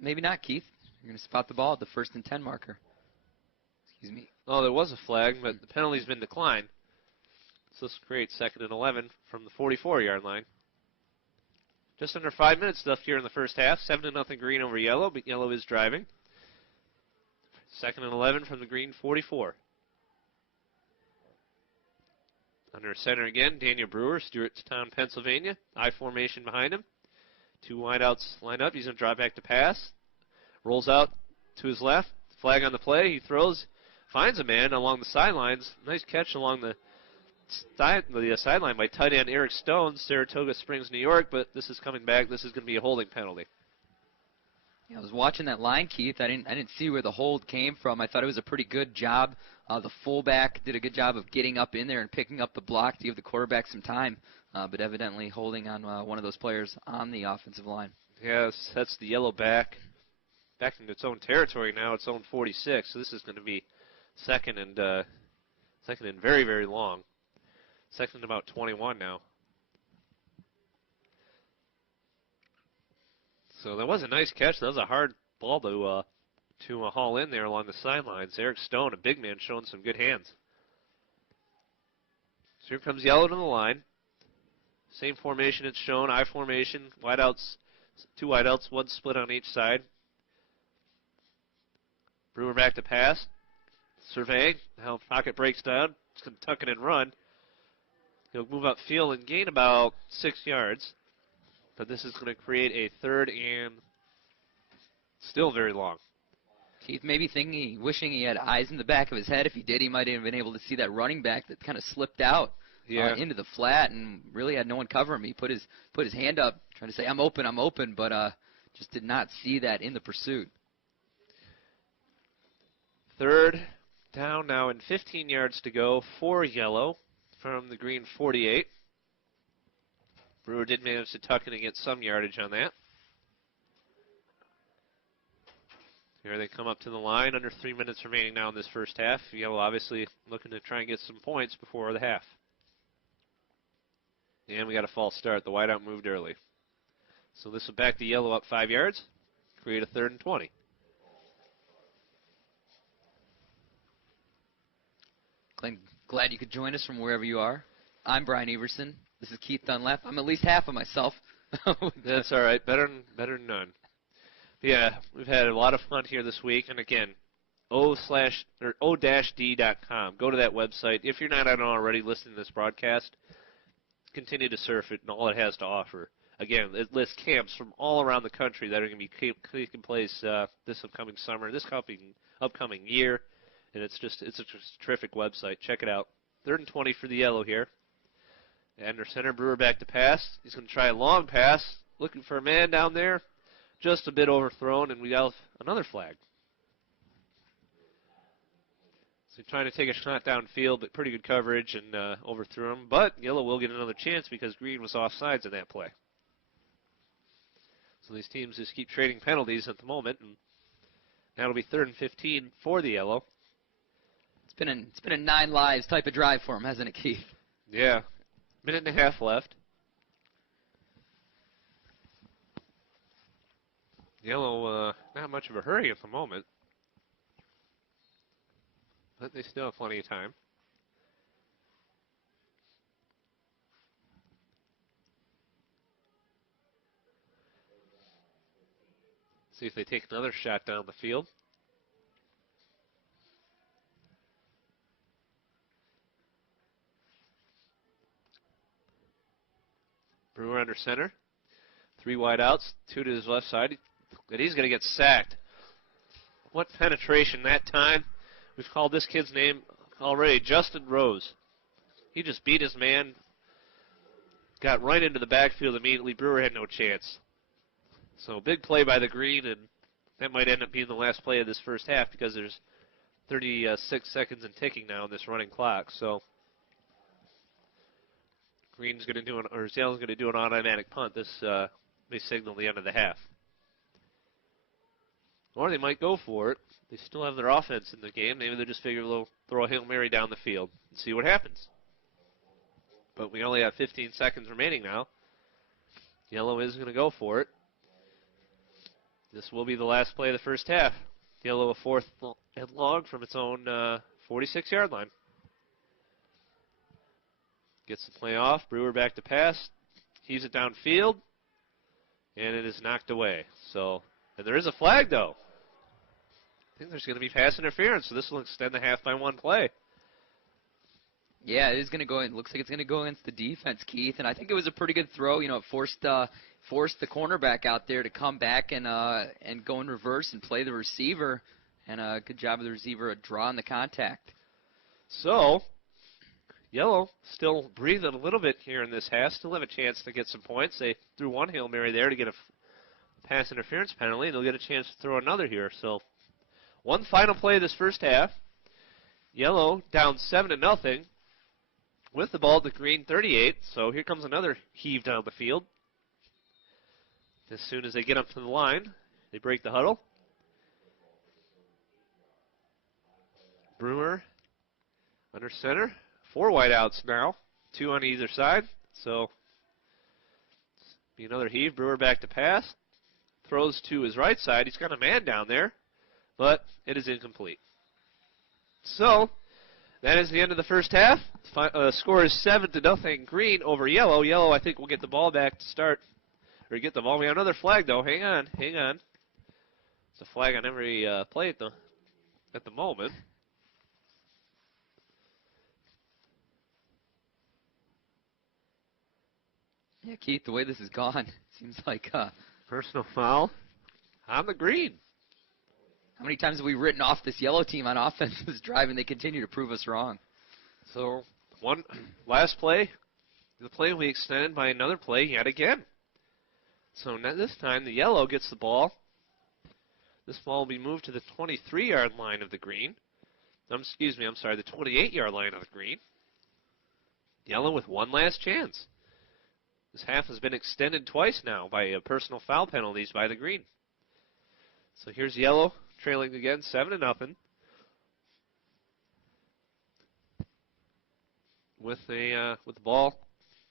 Maybe not, Keith. You're going to spot the ball at the 1st and 10 marker. Excuse me. Oh, there was a flag, but the penalty's been declined. So this creates 2nd and 11 from the 44-yard line. Just under 5 minutes left here in the first half. 7-0 Green over Yellow, but Yellow is driving. 2nd and 11 from the Green 44. Under center again, Daniel Brewer, Stewartstown, Pennsylvania. I formation behind him. 2 wideouts line up. He's going to drive back to pass. Rolls out to his left. Flag on the play. He throws, finds a man along the sidelines. Nice catch along the sideline by tight end Eric Stone, Saratoga Springs, New York, but this is coming back. This is going to be a holding penalty. Yeah, I was watching that line, Keith. I didn't see where the hold came from. I thought it was a pretty good job. The fullback did a good job of getting up in there and picking up the block to give the quarterback some time, but evidently holding on one of those players on the offensive line. Yes, that's the Yellow back in its own territory now, its own 46. So this is going to be second and very, very long. 2nd and about 21 now. So that was a nice catch. That was a hard ball to haul in there along the sidelines. Eric Stone, a big man, showing some good hands. So here comes Yellow to the line. Same formation it's shown, I formation, wideouts, 2 wideouts, 1 split on each side. Brewer back to pass. Surveying. Now pocket breaks down. Just going to tuck it and run. He'll move upfield and gain about 6 yards. But this is going to create a 3rd and still very long. Keith maybe wishing he had eyes in the back of his head. If he did, he might have been able to see that running back that kind of slipped out into the flat and really had no one cover him. He put his hand up trying to say, I'm open, but just did not see that in the pursuit. 3rd down now and 15 yards to go for Yellow from the Green 48. Brewer did manage to tuck in and get some yardage on that. Here they come up to the line. Under 3 minutes remaining now in this first half. Yellow obviously looking to try and get some points before the half. And we got a false start. The wideout moved early. So this will back the Yellow up 5 yards. Create a 3rd and 20. Glenn, glad you could join us from wherever you are. I'm Brian Everson. This is Keith Dunlap. I'm at least half of myself. That's all right. Better than none. Yeah, we've had a lot of fun here this week. And again, o-d.com. Go to that website. If you're not on already listening to this broadcast, continue to surf it and all it has to offer. Again, it lists camps from all around the country that are going to be taking place this upcoming summer, this upcoming year. And it's a terrific website. Check it out. 3rd and 20 for the Yellow here. Under center, Brewer back to pass. He's going to try a long pass. Looking for a man down there. Just a bit overthrown, and we got another flag. So trying to take a shot downfield, but pretty good coverage and overthrew him. But Yellow will get another chance because Green was offsides in that play. So these teams just keep trading penalties at the moment, and now it'll be 3rd and 15 for the Yellow. It's been a 9 lives type of drive for him, hasn't it, Keith? Yeah. Minute and a half left. Yellow, not much of a hurry at the moment. But they still have plenty of time. See if they take another shot down the field. Brewer under center. 3 wide outs, 2 to his left side. But he's going to get sacked. What penetration that time. We've called this kid's name already, Justin Rose. He just beat his man. Got right into the backfield immediately. Brewer had no chance. So big play by the Green, and that might end up being the last play of this first half because there's 36 seconds and ticking now on this running clock. So Green's going to do Yellow's going to do an automatic punt. This may signal the end of the half. Or they might go for it. They still have their offense in the game. Maybe they just figure they'll throw a Hail Mary down the field and see what happens. But we only have 15 seconds remaining now. Yellow is going to go for it. This will be the last play of the first half. Yellow a fourth and long from its own 46-yard line. Gets the play off. Brewer back to pass. Heaves it downfield. And it is knocked away. So, and there is a flag, though. I think there's going to be pass interference, so this will extend the half by one play. Yeah, it is going to go. It looks like it's going to go against the defense, Keith. And I think it was a pretty good throw. You know, it forced the cornerback out there to come back and go in reverse and play the receiver. And good job of the receiver drawing the contact. So, Yellow still breathing a little bit here in this half. Still have a chance to get some points. They threw one Hail Mary there to get a pass interference penalty, and they'll get a chance to throw another here. So, one final play of this first half. Yellow down 7-0 with the ball at the green 38. So here comes another heave down the field. As soon as they get up to the line, they break the huddle. Brewer under center. 4 wideouts now, 2 on either side. So be another heave. Brewer back to pass. Throws to his right side. He's got a man down there, but it is incomplete. So that is the end of the first half. Score is 7-0 Green over Yellow. Yellow, I think, will get the ball back to start, or get the ball. We have another flag, though. Hang on. It's a flag on every play at the moment. Yeah, Keith, the way this has gone, seems like Personal foul on the green. how many times have we written off this Yellow team on offense this drive, and they continue to prove us wrong? So one last play, the play we extended by another play yet again. So now this time the Yellow gets the ball. This ball will be moved to the 23-yard line of the green. The 28-yard line of the green. Yellow with one last chance. This half has been extended twice now by personal foul penalties by the green. So here's Yellow trailing again, 7-0. With the ball,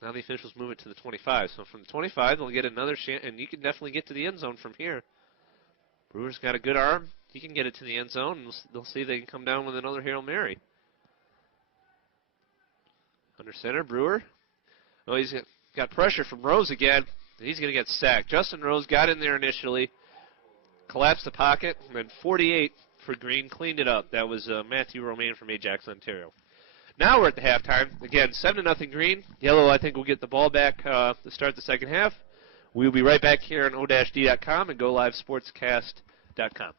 now the officials move it to the 25. So from the 25, they'll get another chance, and you can definitely get to the end zone from here. Brewer's got a good arm. He can get it to the end zone, and they'll see if they can come down with another Hail Mary. Under center, Brewer. Oh, he's got pressure from Rose again. He's going to get sacked. Justin Rose got in there initially, collapsed the pocket, and then 48 for Green cleaned it up. That was Matthew Romaine from Ajax, Ontario. Now we're at the halftime. Again, 7-0 Green. Yellow, I think, will get the ball back to start the second half. We'll be right back here on o-d.com and GoLiveSportsCast.com.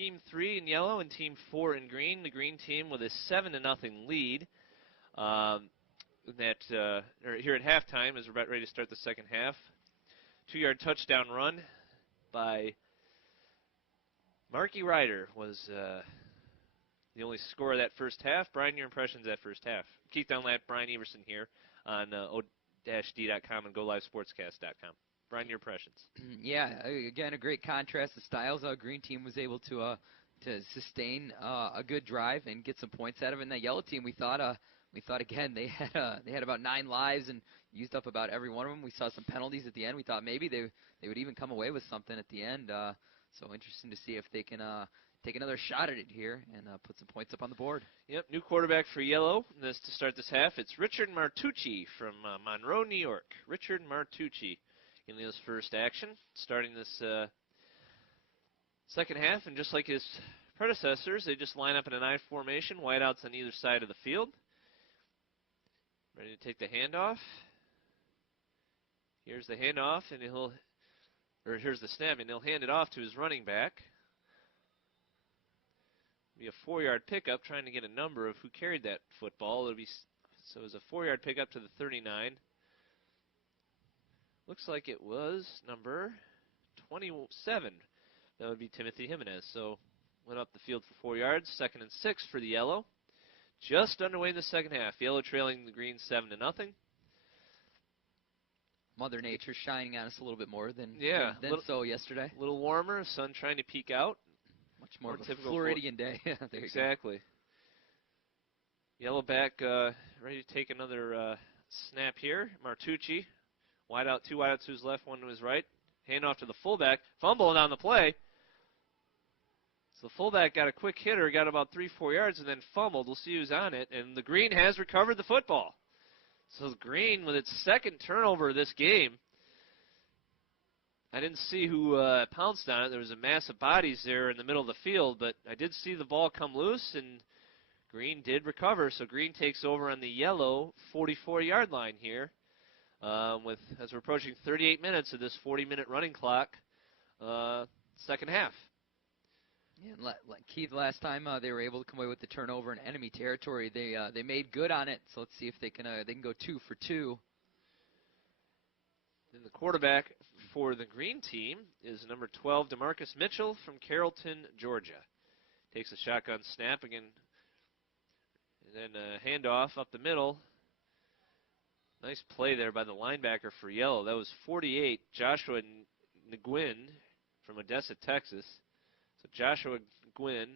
Team 3 in yellow and Team 4 in green. The green team with a 7-0 lead. Here at halftime, as we're about ready to start the second half. 2-yard touchdown run by Marky Ryder was the only score of that first half. Brian, your impressions of that first half. Keith Dunlap, Brian Everson here on o-d.com and GoLiveSportscast.com. Brian, your impressions. Yeah, again, a great contrast of styles. Green team was able to sustain a good drive and get some points out of it. And that yellow team, we thought again they had about 9 lives and used up about every one of them. We saw some penalties at the end. We thought maybe they would even come away with something at the end. So interesting to see if they can take another shot at it here and put some points up on the board. Yep, new quarterback for yellow. This to start this half. It's Richard Martucci from Monroe, New York. Richard Martucci in his first action, starting this second half. And just like his predecessors, they just line up in an I formation, wideouts on either side of the field. Ready to take the handoff. Here's the handoff, and here's the snap, and he'll hand it off to his running back. Be a 4-yard pickup, trying to get a number of who carried that football. So it was a 4-yard pickup to the 39. Looks like it was number 27. That would be Timothy Jimenez. So went up the field for 4 yards. 2nd and 6 for the yellow. Just underway in the second half. Yellow trailing the green 7-0. Mother Nature shining on us a little bit more than so yesterday. A little warmer. Sun trying to peek out. Much more of a Floridian day. Exactly. Yellow back ready to take another snap here. Martucci. Wide out, 2 wideouts to his left, 1 to his right. Hand off to the fullback. Fumble on the play. So the fullback got a quick hitter, got about 3-4 yards, and then fumbled. We'll see who's on it. And the green has recovered the football. So the green, with its second turnover of this game, I didn't see who pounced on it. There was a mass of bodies there in the middle of the field, but I did see the ball come loose, and green did recover. So green takes over on the yellow 44-yard line here. As we're approaching 38 minutes of this 40-minute running clock, second half. Yeah, like Keith, last time they were able to come away with the turnover in enemy territory. They made good on it. So let's see if they can go 2 for 2. Then the quarterback for the green team is number 12, DeMarcus Mitchell from Carrollton, Georgia. Takes a shotgun snap again, and then a handoff up the middle. Nice play there by the linebacker for yellow. That was 48, Joshua Nguyen from Odessa, Texas. So Joshua Nguyen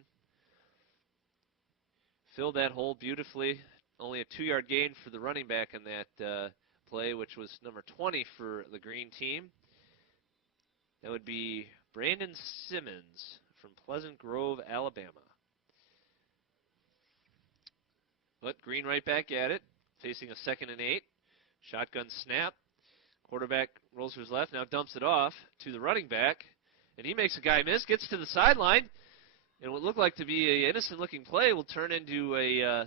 filled that hole beautifully. Only a 2-yard gain for the running back in that play, which was number 20 for the green team. That would be Brandon Simmons from Pleasant Grove, Alabama. But green right back at it, facing a 2nd and 8. Shotgun snap. Quarterback rolls to his left, now dumps it off to the running back. And he makes a guy miss, gets to the sideline. And what looked like to be an innocent-looking play will turn into a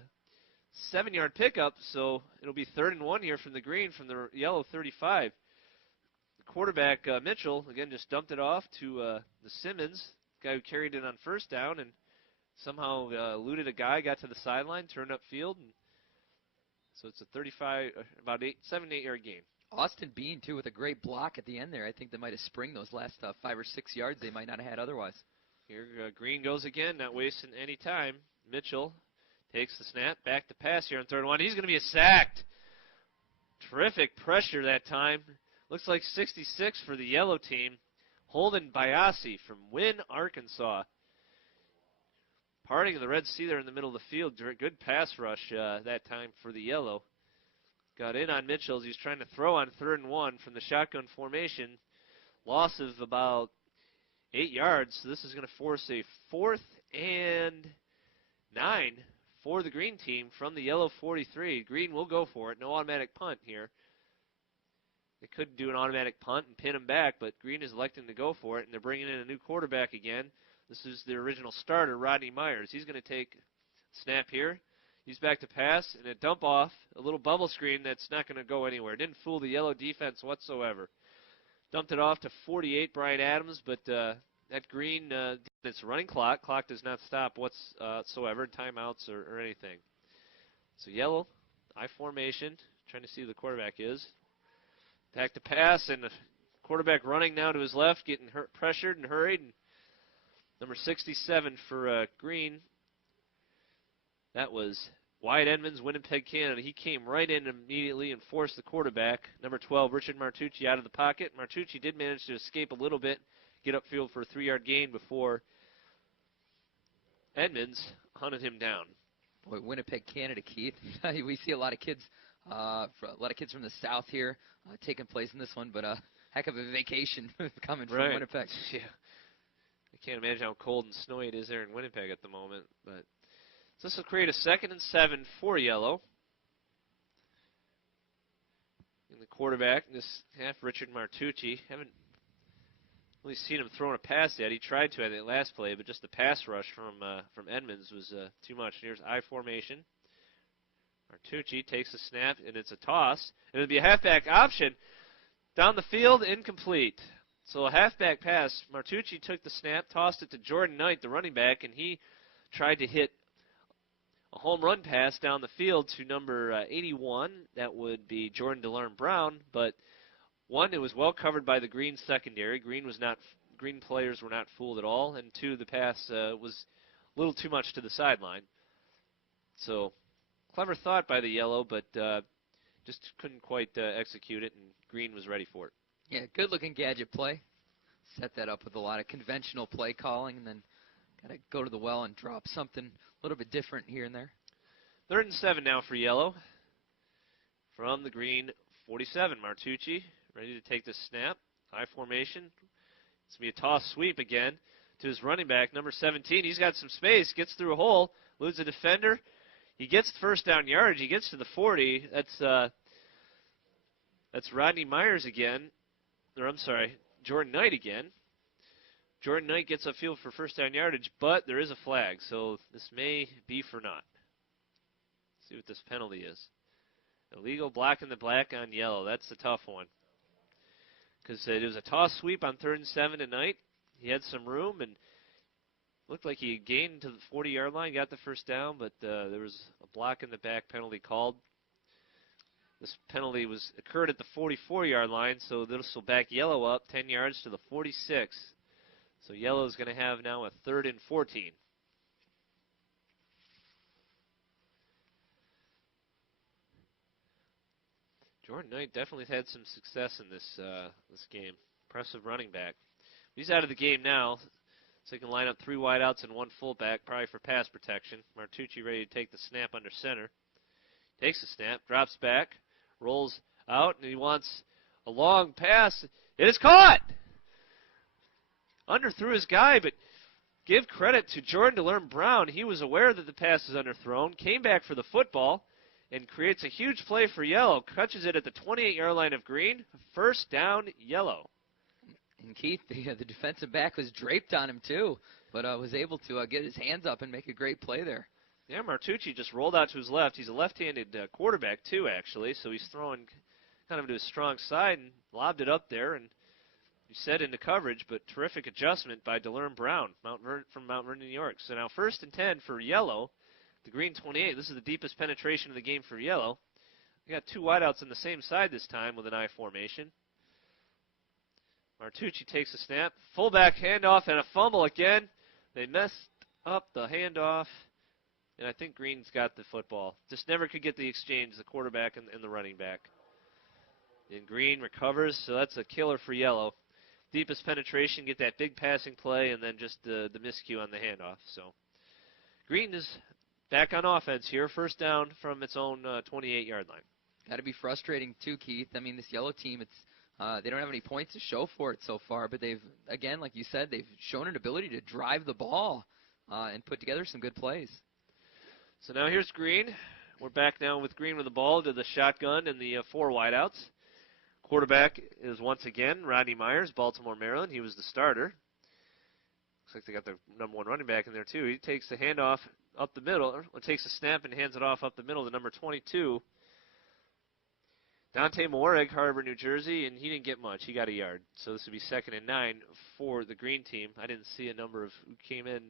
7-yard pickup. So it'll be 3rd and 1 here from the green, from the yellow 35. The quarterback, Mitchell, again, just dumped it off to the Simmons, guy who carried it on first down, and somehow eluded a guy, got to the sideline, turned upfield. And so it's a about 7 to 8 yard gain. Austin Bean, too, with a great block at the end there. I think they might have spring those last 5 or 6 yards they might not have had otherwise. Here green goes again, not wasting any time. Mitchell takes the snap, back to pass here on 3rd and 1. He's going to be sacked. Terrific pressure that time. Looks like 66 for the yellow team. Holden Biasi from Wynn, Arkansas. Parting of the Red Sea there in the middle of the field. Good pass rush that time for the yellow. Got in on Mitchell as he's trying to throw on 3rd and 1 from the shotgun formation. Loss of about 8 yards. So this is going to force a 4th and 9 for the green team from the yellow 43. Green will go for it. No automatic punt here. They could do an automatic punt and pin him back, but green is electing to go for it, and they're bringing in a new quarterback again. This is the original starter, Rodney Myers. He's going to take snap here. He's back to pass, and a dump off, a little bubble screen that's not going to go anywhere. Didn't fool the yellow defense whatsoever. Dumped it off to 48, Brian Adams, but that green It's running clock. Clock does not stop whatsoever, timeouts or anything. So yellow, I formation, trying to see who the quarterback is. Back to pass, and the quarterback running now to his left, getting pressured and hurried. And number 67 for Green. That was Wyatt Edmonds, Winnipeg, Canada. He came right in immediately and forced the quarterback, number 12, Richard Martucci, out of the pocket. Martucci did manage to escape a little bit, get upfield for a 3-yard gain before Edmonds hunted him down. Boy, Winnipeg, Canada, Keith. We see a lot of kids, from the South here taking place in this one, but heck of a vacation coming from Winnipeg. Yeah, I can't imagine how cold and snowy it is there in Winnipeg at the moment. But so this will create a 2nd and 7 for yellow. And the quarterback in this half, Richard Martucci, haven't really seen him throwing a pass yet. He tried to, I think, last play, but just the pass rush from Edmonds was too much. Here's I formation. Martucci takes a snap, and it's a toss. And it'll be a halfback option. Down the field, incomplete. So a halfback pass. Martucci took the snap, tossed it to Jordan Knight, the running back, and he tried to hit a home run pass down the field to number 81. That would be Jordan DeLarm Brown, but one, it was well covered by the Green secondary. Green players were not fooled at all, and two, the pass was a little too much to the sideline. So clever thought by the yellow, but just couldn't quite execute it, and Green was ready for it. Yeah, good-looking gadget play. Set that up with a lot of conventional play calling, and then got to go to the well and drop something a little bit different here and there. 3rd and 7 now for yellow. From the Green 47, Martucci ready to take the snap. I formation. It's going to be a toss sweep again to his running back, number 17. He's got some space, gets through a hole, eludes a defender. He gets first down yardage. He gets to the 40. That's Rodney Myers again. Or I'm sorry, Jordan Knight again. Jordan Knight gets upfield for first down yardage, but there is a flag, so this may be for naught. See what this penalty is. Illegal blocking the black on yellow. That's the tough one. Because it was a toss sweep on 3rd and 7 tonight. He had some room and looked like he gained to the 40-yard line, got the first down, but there was a block in the back penalty called. This penalty occurred at the 44-yard line, so this will back yellow up 10 yards to the 46. So yellow is going to have now a 3rd and 14. Jordan Knight definitely had some success in this game. Impressive running back. He's out of the game now, so he can line up 3 wideouts and 1 fullback, probably for pass protection. Martucci ready to take the snap under center. Takes the snap, drops back, rolls out, and he wants a long pass. It is caught! Underthrew his guy, but give credit to Jordan DeLarm Brown. He was aware that the pass was underthrown, came back for the football, and creates a huge play for yellow. Catches it at the 28-yard line of Green. First down, yellow. And Keith, the defensive back was draped on him too, but was able to get his hands up and make a great play there. Yeah, Martucci just rolled out to his left. He's a left-handed quarterback too, actually, so he's throwing kind of to his strong side and lobbed it up there, and he set into coverage, but terrific adjustment by DeLarm Brown from Mount Vernon, New York. So now 1st and 10 for yellow. The Green 28. This is the deepest penetration of the game for yellow. We got 2 wideouts on the same side this time with an I formation. Martucci takes a snap. Fullback handoff and a fumble again. They messed up the handoff, and I think Green's got the football. Just never could get the exchange, the quarterback and the running back. And Green recovers, so that's a killer for yellow. Deepest penetration, get that big passing play, and then just the miscue on the handoff. So Green is back on offense here. First down from its own 28-yard line. Got to be frustrating too, Keith. I mean, this yellow team, they don't have any points to show for it so far, but they've, again, like you said, they've shown an ability to drive the ball and put together some good plays. So now here's Green. We're back now with Green with the ball to the shotgun and the 4 wideouts. Quarterback is once again Rodney Myers, Baltimore, Maryland. He was the starter. Looks like they got the number 1 running back in there too. He takes the handoff up the middle, or takes a snap and hands it off up the middle to number 22. Dante Moore, Egg Harbor, New Jersey, and he didn't get much. He got a yard. So this would be 2nd and 9 for the green team. I didn't see a number of who came in,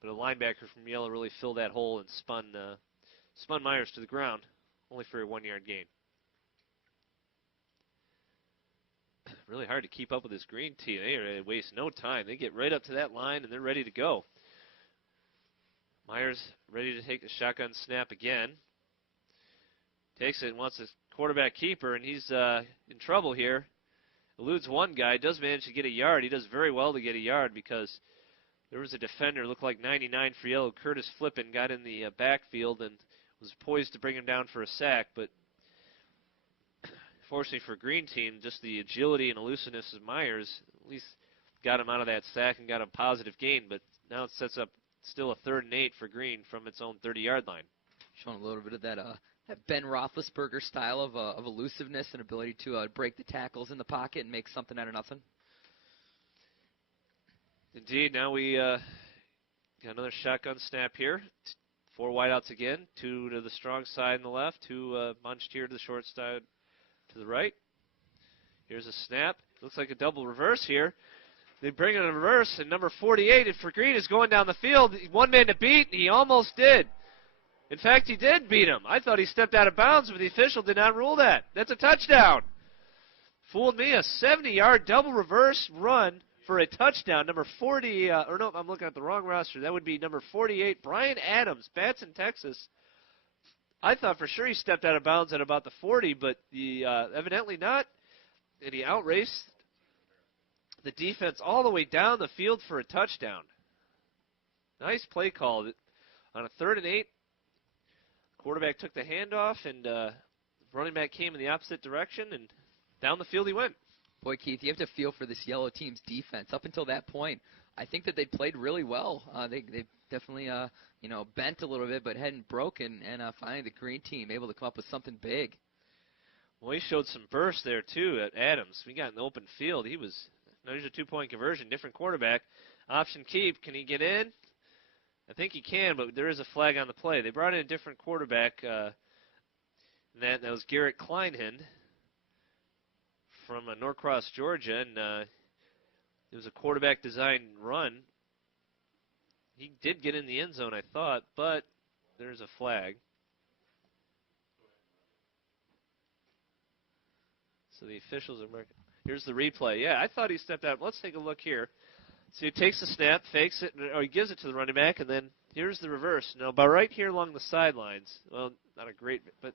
but a linebacker from yellow really filled that hole and spun Myers to the ground, only for a 1-yard gain. Really hard to keep up with this green team. They waste no time. They get right up to that line, and they're ready to go. Myers ready to take the shotgun snap again. Takes it and wants a quarterback keeper, and he's in trouble here. Eludes one guy, does manage to get a yard. He does very well to get a yard because there was a defender, looked like 99 for yellow. Curtis Flippin got in the backfield and was poised to bring him down for a sack, but fortunately for green team, just the agility and elusiveness of Myers at least got him out of that sack and got a positive gain, but now it sets up still a 3rd and 8 for green from its own 30-yard line. Showing a little bit of that Ben Roethlisberger style of elusiveness and ability to break the tackles in the pocket and make something out of nothing. Indeed, now we got another shotgun snap here. 4 wideouts again, 2 to the strong side and the left, 2 bunched here to the short side to the right. Here's a snap. Looks like a double reverse here. They bring in a reverse, and number 48 for green is going down the field. 1 man to beat, and he almost did. In fact, he did beat him. I thought he stepped out of bounds, but the official did not rule that. That's a touchdown. Fooled me. A 70-yard double reverse run for a touchdown. Number 40, or no, I'm looking at the wrong roster. That would be number 48, Brian Adams, Batson, Texas. I thought for sure he stepped out of bounds at about the 40, but evidently not. And he outraced the defense all the way down the field for a touchdown. Nice play call. On a 3rd and 8, quarterback took the handoff, and running back came in the opposite direction, and down the field he went. Boy, Keith, you have to feel for this yellow team's defense. Up until that point, I think that they played really well. They definitely bent a little bit, but hadn't broken, and finally the green team able to come up with something big. Well, he showed some burst there, too, at Adams. We got in the open field. There's a 2-point conversion, different quarterback. Option keep. Can he get in? I think he can, but there is a flag on the play. They brought in a different quarterback. That was Garrett Kleinhand from Norcross, Georgia, and it was a quarterback design run. He did get in the end zone, I thought, but there's a flag. So the officials are marking. Here's the replay. Yeah, I thought he stepped out. Let's take a look here. So he takes the snap, fakes it, or he gives it to the running back, and then here's the reverse. Now, about right here along the sidelines, well, not a great, but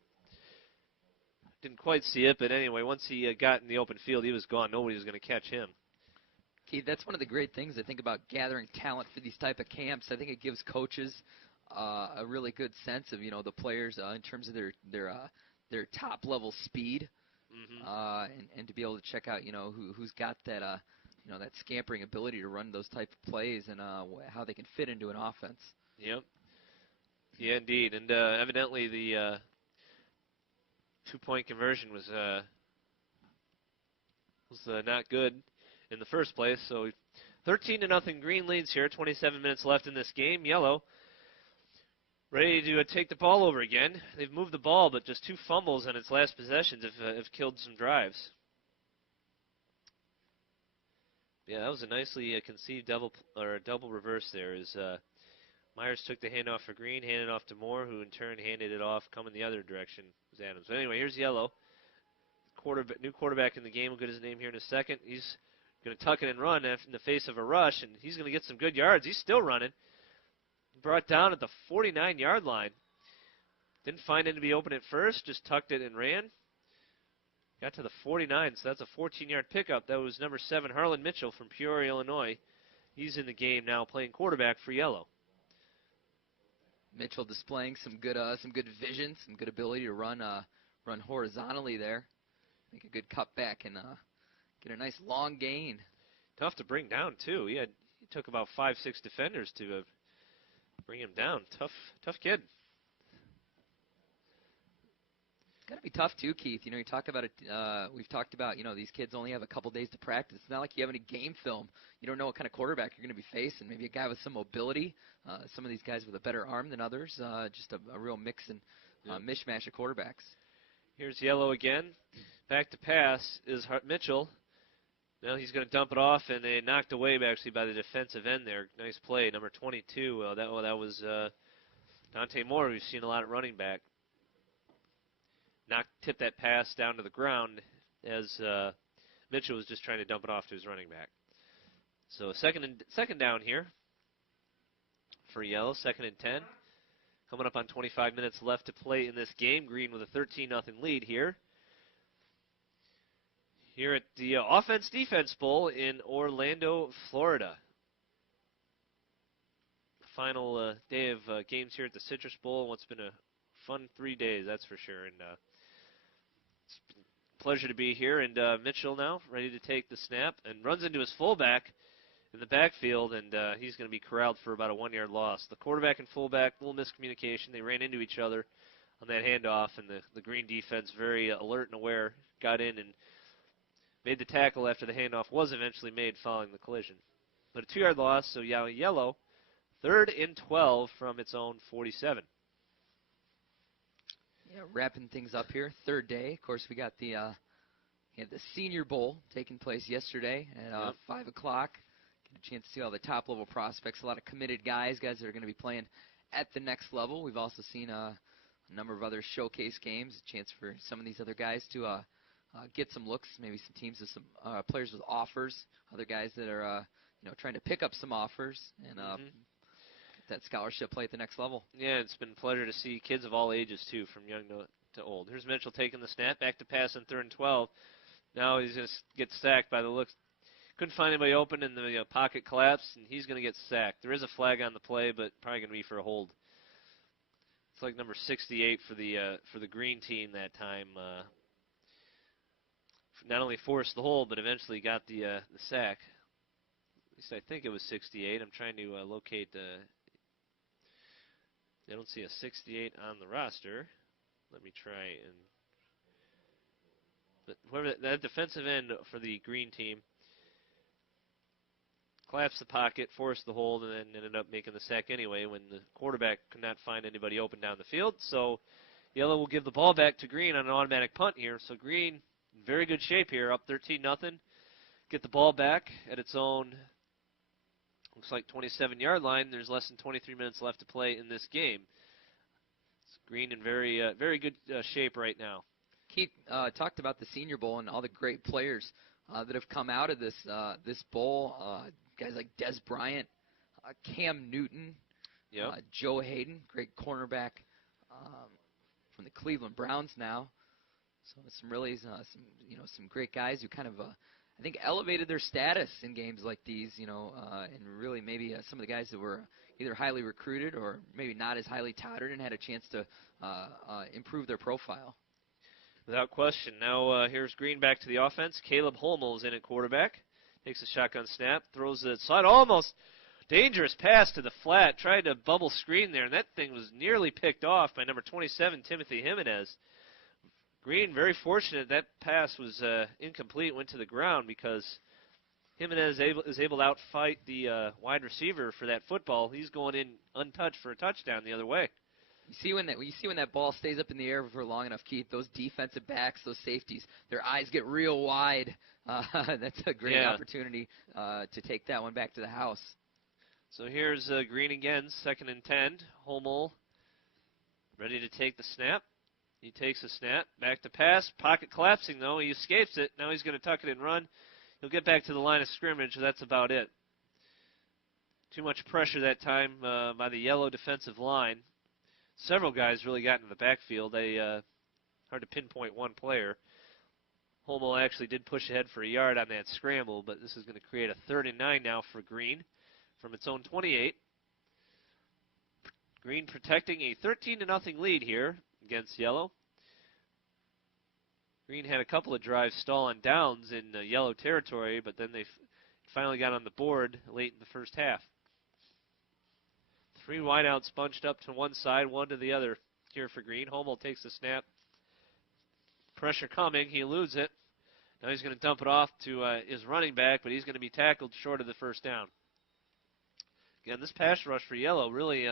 didn't quite see it. But anyway, once he got in the open field, he was gone. Nobody was going to catch him. Keith, that's one of the great things I think about gathering talent for these type of camps. I think it gives coaches a really good sense of the players in terms of their top level speed, and to be able to check out who's got that that scampering ability to run those type of plays and how they can fit into an offense. Yep. Yeah, indeed. And evidently the 2-point conversion was not good in the first place. So 13-0 green leads here. 27 minutes left in this game. Yellow ready to take the ball over again. They've moved the ball, but just 2 fumbles on its last possessions have killed some drives. Yeah, that was a nicely conceived double reverse there. As Myers took the handoff for Green, handed off to Moore, who in turn handed it off, coming the other direction was Adams. But anyway, here's Yellow. New quarterback in the game. We'll get his name here in a second. He's going to tuck it and run in the face of a rush, and he's going to get some good yards. He's still running. Brought down at the 49-yard line. Didn't find it to be open at first, just tucked it and ran. Got to the 49, so that's a 14-yard pickup. That was number 7, Harlan Mitchell from Peoria, Illinois. He's in the game now playing quarterback for Yellow. Mitchell displaying some good vision, some good ability to run horizontally there. Make a good cutback and get a nice long gain. Tough to bring down, too. He took about 5-6 defenders to bring him down. Tough kid. Got to be tough too, Keith. You talk about it. We've talked about these kids only have a couple days to practice. It's not like you have any game film. You don't know what kind of quarterback you're going to be facing. Maybe a guy with some mobility. Some of these guys with a better arm than others. Just a real mix and mishmash of quarterbacks. Here's yellow again. Back to pass is Mitchell. Now he's going to dump it off, and they knocked away actually by the defensive end there. Nice play, number 22. That was Dante Moore. We've seen a lot at running back. Tipped that pass down to the ground as Mitchell was just trying to dump it off to his running back. So second down here for yellow, 2nd and 10. Coming up on 25 minutes left to play in this game. Green with a 13-0 lead here. Here at the Offense-Defense Bowl in Orlando, Florida. Final day of games here at the Citrus Bowl. What's been a fun 3 days, that's for sure. And it's been a pleasure to be here. And Mitchell now ready to take the snap and runs into his fullback in the backfield, and he's going to be corralled for about a 1-yard loss. The quarterback and fullback, little miscommunication. They ran into each other on that handoff, and the Green defense, very alert and aware, got in and made the tackle after the handoff was eventually made following the collision. But a 2-yard loss, so yellow, 3rd and 12 from its own 47. Yeah, wrapping things up here, 3rd day. Of course, we got the Senior Bowl taking place yesterday at 5 o'clock. Get a chance to see all the top-level prospects, a lot of committed guys that are going to be playing at the next level. We've also seen a number of other showcase games, a chance for some of these other guys to get some looks, maybe some teams with some players with offers, other guys that are trying to pick up some offers and get that scholarship play at the next level. Yeah, it's been a pleasure to see kids of all ages too, from young to old. Here's Mitchell taking the snap, back to pass on 3rd and 12. Now he's going to get sacked by the looks. Couldn't find anybody open, and the pocket collapsed, and he's going to get sacked. There is a flag on the play, but probably going to be for a hold. It's like number 68 for the Green team that time. Not only forced the hold, but eventually got the sack. At least I think it was 68. I'm trying to locate. I don't see a 68 on the roster. Let me try and. But whoever that defensive end for the Green team collapsed the pocket, forced the hold, and then ended up making the sack anyway when the quarterback could not find anybody open down the field. So yellow will give the ball back to Green on an automatic punt here. So Green in very good shape here, up 13-0. Get the ball back at its own, looks like 27-yard line. There's less than 23 minutes left to play in this game. It's Green in very good shape right now. Keith talked about the Senior Bowl and all the great players that have come out of this bowl. Guys like Des Bryant, Cam Newton, Joe Hayden, great cornerback from the Cleveland Browns now. So some really some great guys who kind of I think elevated their status in games like these, and really maybe some of the guys that were either highly recruited or maybe not as highly touted and had a chance to improve their profile. Without question. Now here's Green back to the offense. Caleb Holmel is in at quarterback. Takes a shotgun snap, throws it side, almost dangerous pass to the flat. Tried to bubble screen there, and that thing was nearly picked off by number 27, Timothy Jimenez. Green very fortunate that pass was incomplete, went to the ground because Jimenez is able to outfight the wide receiver for that football. He's going in untouched for a touchdown the other way. You see when that ball stays up in the air for long enough, Keith, those defensive backs, those safeties, their eyes get real wide. That's a great opportunity to take that one back to the house. So here's Green again, 2nd and 10. Holmel ready to take the snap. He takes a snap, back to pass, pocket collapsing though. He escapes it. Now he's going to tuck it and run. He'll get back to the line of scrimmage. That's about it. Too much pressure that time by the yellow defensive line. Several guys really got into the backfield. Hard to pinpoint one player. Holmel actually did push ahead for a yard on that scramble, but this is going to create a 3rd and 9 now for Green from its own 28. Green protecting a 13-0 lead here against yellow. Green had a couple of drives stall on downs in yellow territory, but then they finally got on the board late in the first half. 3 wideouts bunched up to one side, one to the other here for Green. Holmel takes the snap. Pressure coming. He eludes it. Now he's going to dump it off to his running back, but he's going to be tackled short of the first down. Again, this pass rush for yellow really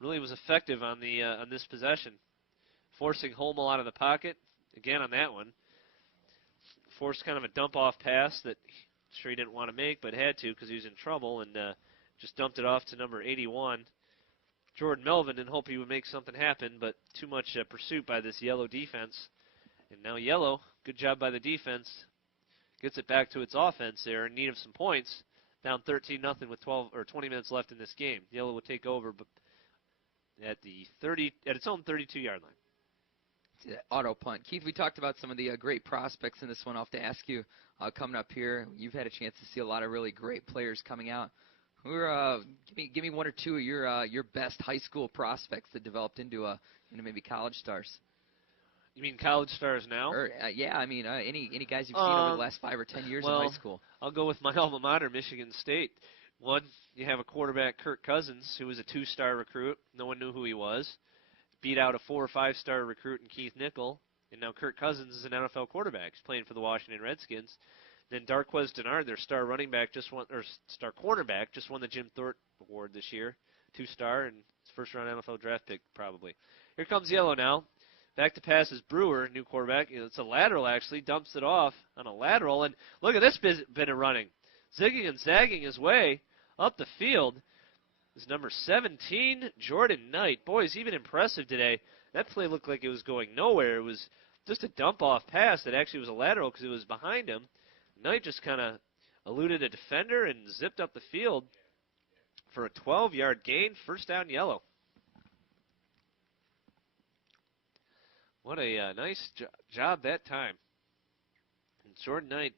was effective on this possession, forcing Holmel out of the pocket again on that one. Forced kind of a dump-off pass that sure he didn't want to make, but had to because he was in trouble, and just dumped it off to number 81, Jordan Melvin, and hope he would make something happen, but too much pursuit by this Yellow defense. And now Yellow, good job by the defense, gets it back to its offense there in need of some points. Down 13-0 with 20 minutes left in this game. Yellow will take over but at its own 32-yard line. Auto punt. Keith, we talked about some of the great prospects in this one. I'll have to ask you coming up here. You've had a chance to see a lot of really great players coming out. Who are give me one or two of your best high school prospects that developed into maybe college stars. You mean college stars now? Or, yeah, I mean any guys you've seen over the last 5 or 10 years in high school. I'll go with my alma mater, Michigan State. One, you have a quarterback, Kirk Cousins, who was a 2-star recruit. No one knew who he was. Beat out a 4 or 5-star recruit in Keith Nickel, and now Kirk Cousins is an NFL quarterback. He's playing for the Washington Redskins. Then Darquez Denard, their star cornerback, just won the Jim Thorpe Award this year. 2-star and his first-round NFL draft pick probably. Here comes Yellow now. Back to pass is Brewer, new quarterback. It's a lateral actually, dumps it off on a lateral, and look at this bit of running. Zigging and zagging his way up the field is number 17, Jordan Knight. Boy, he's even impressive today. That play looked like it was going nowhere. It was just a dump-off pass that actually was a lateral because it was behind him. Knight just kind of eluded a defender and zipped up the field for a 12-yard gain, first down Yellow. What a nice job that time. And Jordan Knight,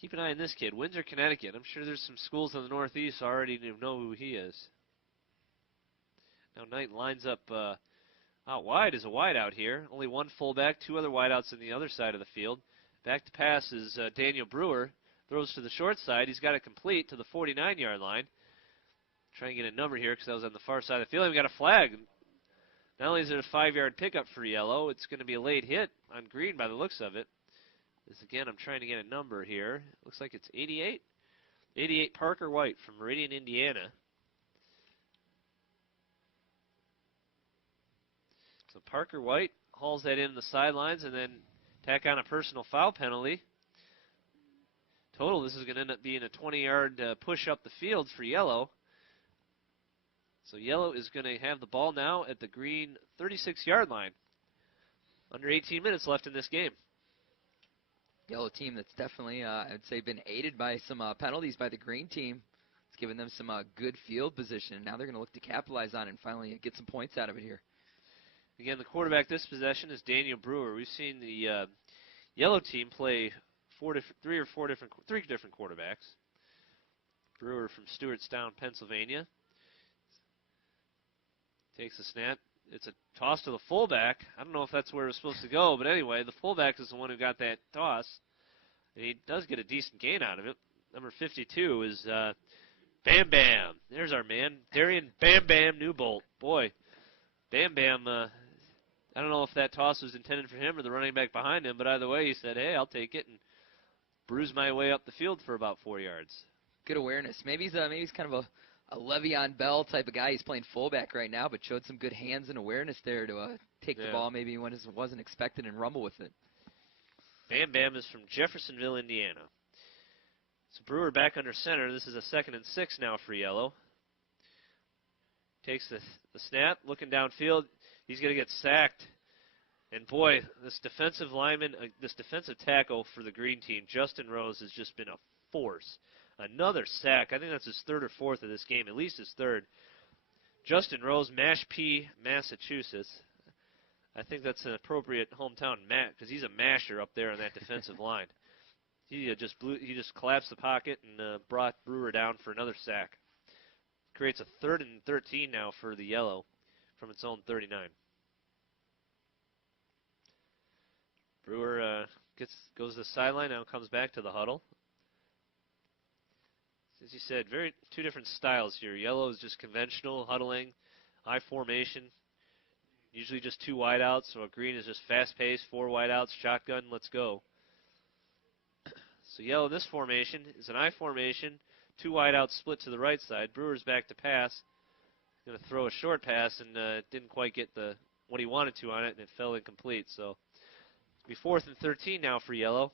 keep an eye on this kid. Windsor, Connecticut. I'm sure there's some schools in the Northeast already know who he is. Now Knight lines up out wide as a wideout here. Only one fullback, 2 other wideouts on the other side of the field. Back to pass is Daniel Brewer. Throws to the short side. He's got it complete to the 49-yard line. Trying to get a number here because that was on the far side of the field. We got a flag. Not only is it a 5-yard pickup for Yellow, it's going to be a late hit on green by the looks of it. Again, I'm trying to get a number here. Looks like it's 88. 88 Parker White from Meridian, Indiana. So Parker White hauls that in the sidelines and then tack on a personal foul penalty. Total, this is going to end up being a 20-yard push up the field for Yellow. So Yellow is going to have the ball now at the green 36-yard line. Under 18 minutes left in this game. Yellow team that's definitely, I would say, been aided by some penalties by the green team. It's given them some good field position. Now they're going to look to capitalize on it and finally get some points out of it here. Again, the quarterback this possession is Daniel Brewer. We've seen the Yellow team play three different quarterbacks. Brewer from Stewartstown, Pennsylvania. Takes a snap. It's a toss to the fullback. I don't know if that's where it was supposed to go, but anyway, the fullback is the one who got that toss. And he does get a decent gain out of it. Number 52 is Bam Bam. There's our man, Darian Bam Bam Newbolt. Boy, Bam Bam, I don't know if that toss was intended for him or the running back behind him, but either way, he said, hey, I'll take it, and bruised my way up the field for about 4 yards. Good awareness. Maybe he's kind of a Le'Veon Bell type of guy. He's playing fullback right now, but showed some good hands and awareness there to take the ball maybe when it wasn't expected and rumble with it. Bam Bam is from Jeffersonville, Indiana. So Brewer back under center. This is a 2nd and 6 now for Yellow. Takes the snap, looking downfield. He's going to get sacked. And boy, this defensive tackle for the green team, Justin Rose, has just been a force. Another sack. I think that's his 3rd or 4th of this game, at least his 3rd. Justin Rose, Mashpee, Massachusetts. I think that's an appropriate hometown because he's a masher up there on that defensive line. He just collapsed the pocket and brought Brewer down for another sack. Creates a 3rd and 13 now for the Yellow from its own 39. Brewer goes to the sideline, now comes back to the huddle. As you said, two different styles here. Yellow is just conventional huddling, I formation, usually just 2 wideouts. So green is just fast-paced, 4 wideouts, shotgun, let's go. So Yellow, this formation is an I formation, 2 wideouts split to the right side. Brewer's back to pass. Going to throw a short pass and didn't quite get what he wanted to on it, and it fell incomplete. So Be 4th and 13 now for yellow.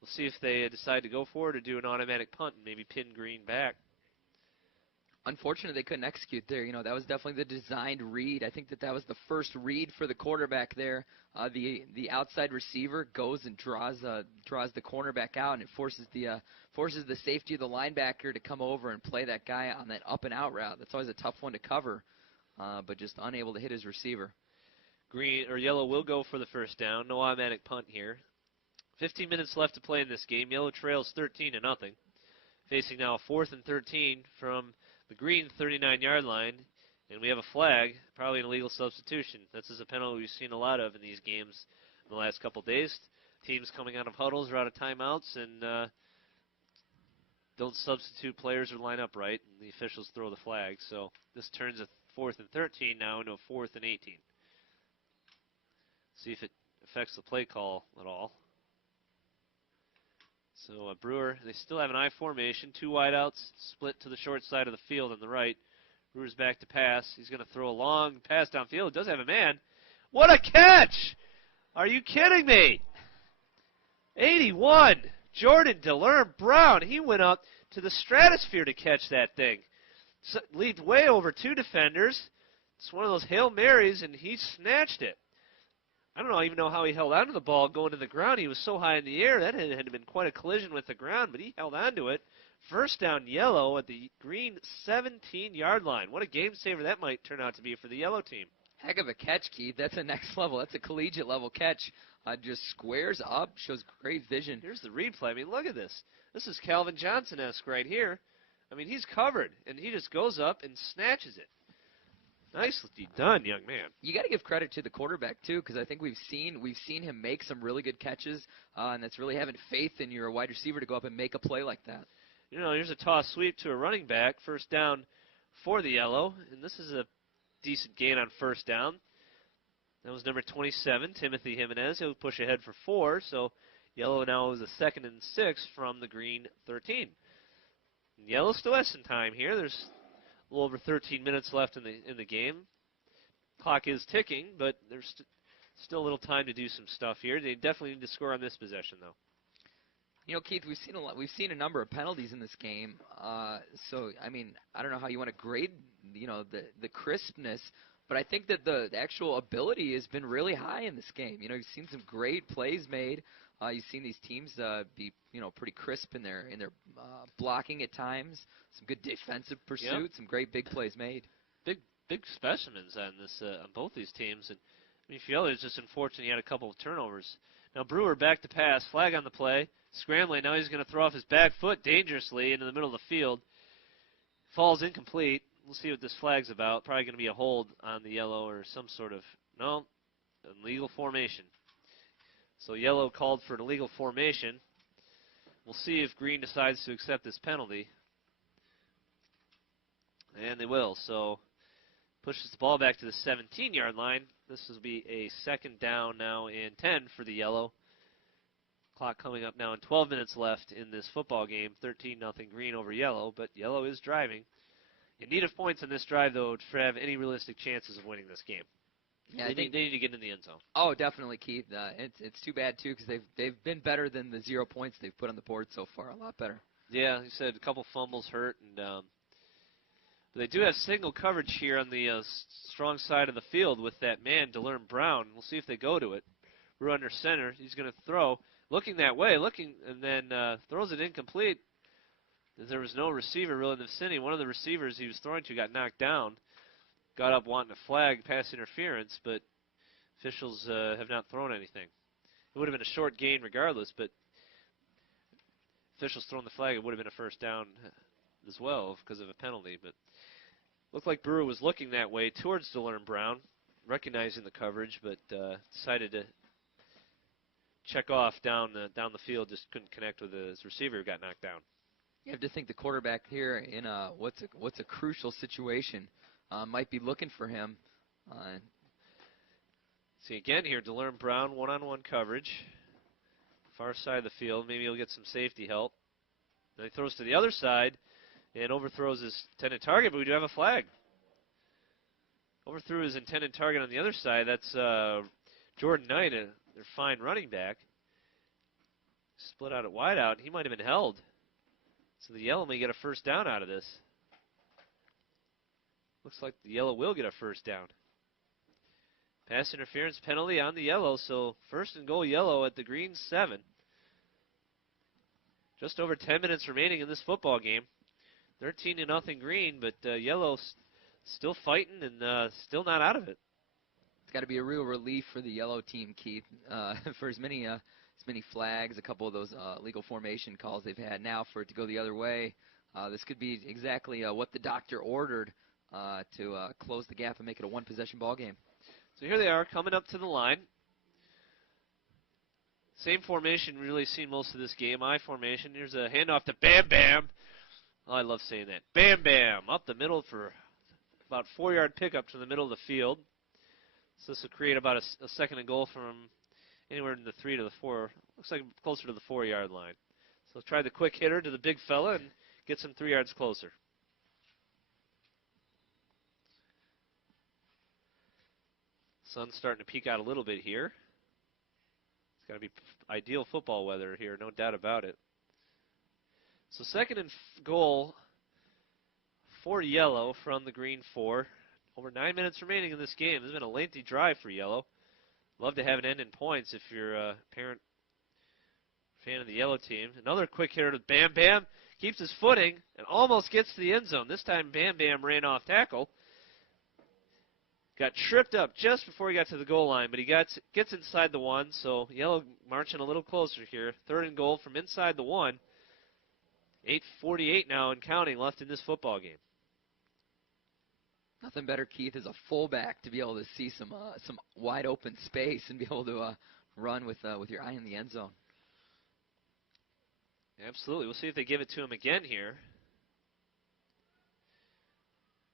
We'll see if they decide to go for it or do an automatic punt and maybe pin green back. Unfortunately, they couldn't execute there. That was definitely the designed read. I think that was the first read for the quarterback there. The outside receiver goes and draws the cornerback out, and it forces the safety of the linebacker to come over and play that guy on that up and out route. That's always a tough one to cover, but just unable to hit his receiver. Green or yellow will go for the first down. No automatic punt here. 15 minutes left to play in this game. Yellow trails 13-0. Facing now 4th and 13 from the green 39-yard line, and we have a flag, probably an illegal substitution. This is a penalty we've seen a lot of in these games in the last couple of days. Teams coming out of huddles or out of timeouts and don't substitute players or line up right, and the officials throw the flag. So this turns a 4th and 13 now into a 4th and 18. See if it affects the play call at all. So Brewer, they still have an I formation, 2 wideouts, split to the short side of the field on the right. Brewer's back to pass. He's going to throw a long pass downfield. Does have a man. What a catch! Are you kidding me? 81, Jordan DeLerm Brown. He went up to the stratosphere to catch that thing. Leaped way over 2 defenders. It's one of those Hail Marys, and he snatched it. I don't even know how he held onto the ball going to the ground. He was so high in the air. That had been quite a collision with the ground, but he held onto it. First down yellow at the green 17-yard line. What a game saver that might turn out to be for the yellow team. Heck of a catch, Keith. That's a next level. That's a collegiate level catch. Just squares up, shows great vision. Here's the replay. I mean, look at this. This is Calvin Johnson-esque right here. I mean, he's covered, and he just goes up and snatches it. Nicely done, young man. You got to give credit to the quarterback too, because I think we've seen him make some really good catches, and that's really having faith in your wide receiver to go up and make a play like that. Here's a toss sweep to a running back, first down for the yellow, and this is a decent gain on first down. That was number 27, Timothy Jimenez. He'll push ahead for 4, so yellow now is a 2nd and 6 from the green 13. And yellow still has some time here. There's a little over 13 minutes left in the game. Clock is ticking, but there's still a little time to do some stuff here. They definitely need to score on this possession, though. Keith, we've seen a number of penalties in this game. So I mean, I don't know how you want to grade, the crispness, but I think that the actual ability has been really high in this game. You've seen some great plays made. You've seen these teams be, pretty crisp in their blocking at times. Some good defensive pursuit. Some great big plays made. Big specimens on this on both these teams. And I mean, Fiala is just unfortunate he had a couple of turnovers. Now Brewer back to pass, flag on the play, scrambling. Now he's going to throw off his back foot dangerously into the middle of the field. Falls incomplete. We'll see what this flag's about. Probably going to be a hold on the yellow or some sort of illegal formation. So yellow called for an illegal formation. We'll see if green decides to accept this penalty. And they will. So pushes the ball back to the 17-yard line. This will be a 2nd down now and 10 for the yellow. Clock coming up now and 12 minutes left in this football game. 13-0 green over yellow, but yellow is driving. In need of points in this drive, though, to have any realistic chances of winning this game. Yeah, they need to get in the end zone. Oh, definitely, Keith. It's too bad, too, because they've been better than the 0 points they've put on the board so far. A lot better. Yeah, he said a couple fumbles hurt, and but they do have single coverage here on the strong side of the field with that man, DeLerm Brown. We'll see if they go to it. We're under center. He's going to throw, looking that way, and then throws it incomplete. There was no receiver really in the vicinity. One of the receivers he was throwing to got knocked down. Got up wanting to flag pass interference, but officials have not thrown anything. It would have been a short gain regardless, but officials throwing the flag, it would have been a first down as well because of a penalty. But looked like Brewer was looking that way towards DeLerm Brown, recognizing the coverage, but decided to check off down the field. Just couldn't connect with his receiver who got knocked down. You have to think the quarterback here in what's a crucial situation. Might be looking for him. See again here, DeLerm Brown, one-on-one coverage. Far side of the field. Maybe he'll get some safety help. Then he throws to the other side and overthrows his intended target, but we do have a flag. Overthrew his intended target on the other side. That's Jordan Knight, a their fine running back. Split out at wide out. He might have been held. So the yellow may get a first down out of this. Looks like the yellow will get a first down. Pass interference penalty on the yellow, so first and goal yellow at the green 7. Just over 10 minutes remaining in this football game. 13-0 green, but yellow still fighting and still not out of it. It's got to be a real relief for the yellow team, Keith, for as many flags, a couple of those legal formation calls they've had now for it to go the other way. This could be exactly what the doctor ordered to close the gap and make it a one-possession ball game. So here they are coming up to the line. Same formation we've really seen most of this game, I formation. Here's a handoff to Bam Bam. Oh, I love saying that. Bam Bam up the middle for about 4-yard pickup to the middle of the field. So this will create about a second and goal from anywhere in the 3 to the 4. Looks like closer to the 4-yard line. So try the quick hitter to the big fella and gets him 3 yards closer. Sun's starting to peek out a little bit here. It's going to be ideal football weather here, no doubt about it. So second and goal for yellow from the green 4. Over 9 minutes remaining in this game. This has been a lengthy drive for yellow. Love to have it end in points if you're a parent fan of the yellow team. Another quick hitter to Bam Bam. Keeps his footing and almost gets to the end zone. This time Bam Bam ran off tackle. Got tripped up just before he got to the goal line, but he gets inside the 1, so yellow marching a little closer here. Third and goal from inside the 1. 8:48 now and counting left in this football game. Nothing better, Keith, as a fullback to be able to see some wide open space and be able to run with your eye in the end zone. Absolutely. We'll see if they give it to him again here.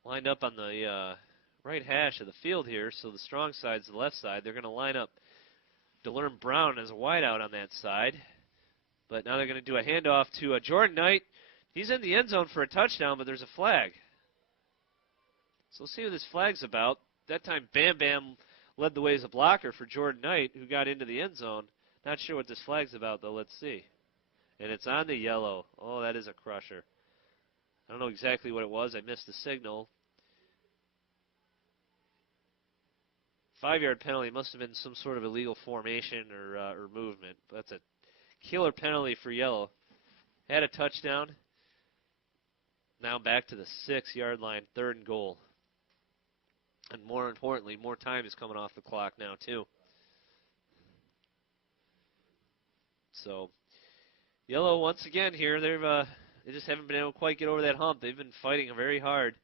Lined up on the right hash of the field here, so the strong side's the left side. They're going to line up DeLerm Brown as a wideout on that side. But now they're going to do a handoff to Jordan Knight. He's in the end zone for a touchdown, but there's a flag. So we'll see what this flag's about. That time Bam Bam led the way as a blocker for Jordan Knight, who got into the end zone. Not sure what this flag's about, though. Let's see. And it's on the yellow. Oh, that is a crusher. I don't know exactly what it was. I missed the signal. 5-yard penalty. Must have been some sort of illegal formation or movement. But that's a killer penalty for yellow. Had a touchdown. Now back to the 6-yard line, third and goal. And more importantly, more time is coming off the clock now, too. So, yellow once again here. They just haven't been able to quite get over that hump. They've been fighting very hard.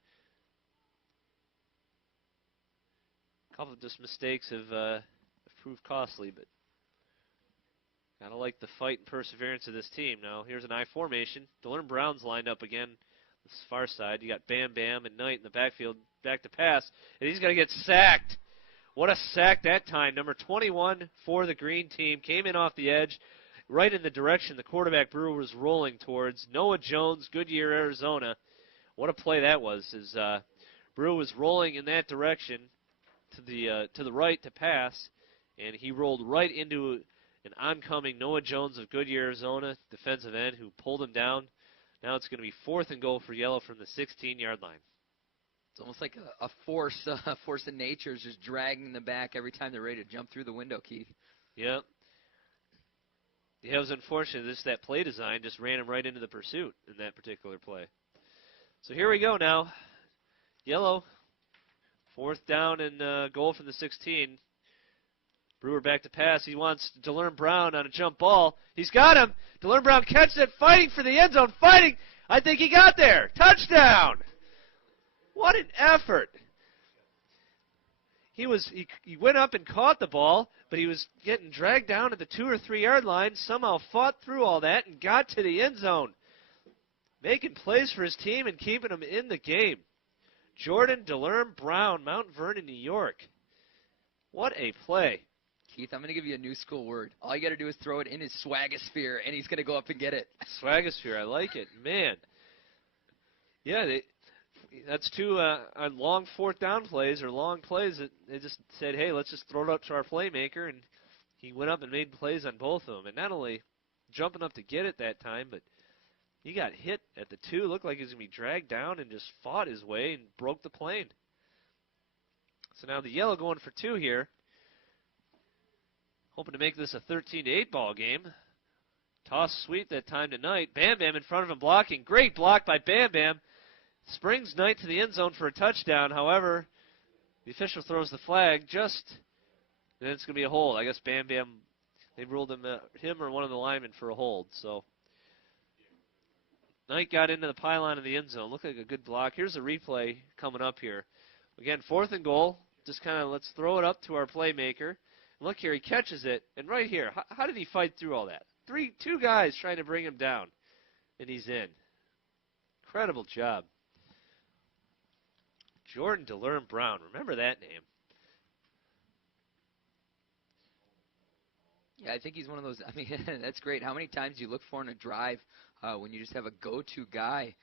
A couple of just mistakes have proved costly, but kind of like the fight and perseverance of this team. Now, here's an I formation. DeLerm Brown's lined up again. This far side, you got Bam Bam and Knight in the backfield, back to pass, and he's going to get sacked. What a sack that time. Number 21 for the green team came in off the edge, right in the direction the quarterback Brewer was rolling towards. Noah Jones, Goodyear, Arizona. What a play that was. As Brewer was rolling in that direction to the right to pass, and he rolled right into an oncoming Noah Jones of Goodyear, Arizona, defensive end, who pulled him down. Now it's going to be fourth and goal for yellow from the 16-yard line. It's almost like a force of nature is just dragging them back every time they're ready to jump through the window, Keith. Yep. Yeah, it was unfortunate. That play design just ran him right into the pursuit in that particular play. So here we go now. Yellow, fourth down and goal from the 16. Brewer back to pass. He wants DeLerm Brown on a jump ball. He's got him. DeLerm Brown catches it, fighting for the end zone, fighting. I think he got there. Touchdown. What an effort. He went up and caught the ball, but he was getting dragged down at the 2 or 3 yard line, somehow fought through all that and got to the end zone. Making plays for his team and keeping them in the game. Jordan DeLerm Brown, Mount Vernon, New York. What a play. Keith, I'm going to give you a new school word. All you got to do is throw it in his swagosphere, and he's going to go up and get it. Swagosphere, I like it. Man. Yeah, that's two long fourth down plays or long plays that they just said, hey, let's just throw it up to our playmaker, and he went up and made plays on both of them. And not only jumping up to get it that time, but he got hit at the 2. Looked like he was going to be dragged down and just fought his way and broke the plane. So now the yellow going for 2 here. Hoping to make this a 13-8 ball game. Toss sweep that time tonight. Bam Bam in front of him blocking. Great block by Bam Bam. Springs Knight to the end zone for a touchdown. However, the official throws the flag and it's going to be a hold. I guess Bam Bam, they ruled him or one of the linemen for a hold. So Knight got into the pylon in the end zone. Looked like a good block. Here's a replay coming up here. Again, 4th and goal. Just kind of let's throw it up to our playmaker. Look here, he catches it. And right here, how did he fight through all that? 2 guys trying to bring him down. And he's in. Incredible job. Jordan DeLerm Brown. Remember that name. Yeah, I think he's one of those. I mean, that's great. How many times do you look for in a drive when you just have a go-to guy?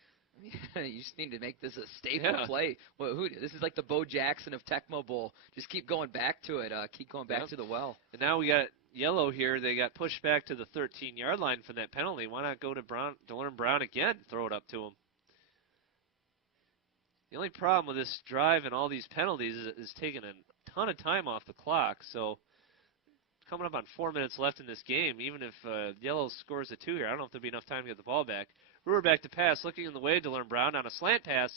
I mean, you just need to make this a staple play. Well, this is like the Bo Jackson of Tecmo Bowl. Just keep going back to it. Keep going back to the well. And now we got yellow here. They got pushed back to the 13-yard line for that penalty. Why not go to DeLerm Brown again? Throw it up to him. The only problem with this drive and all these penalties is taking a ton of time off the clock. So coming up on 4 minutes left in this game, even if yellow scores a 2 here, I don't know if there'll be enough time to get the ball back. Brewer back to pass, looking in the way to DeLerm Brown on a slant pass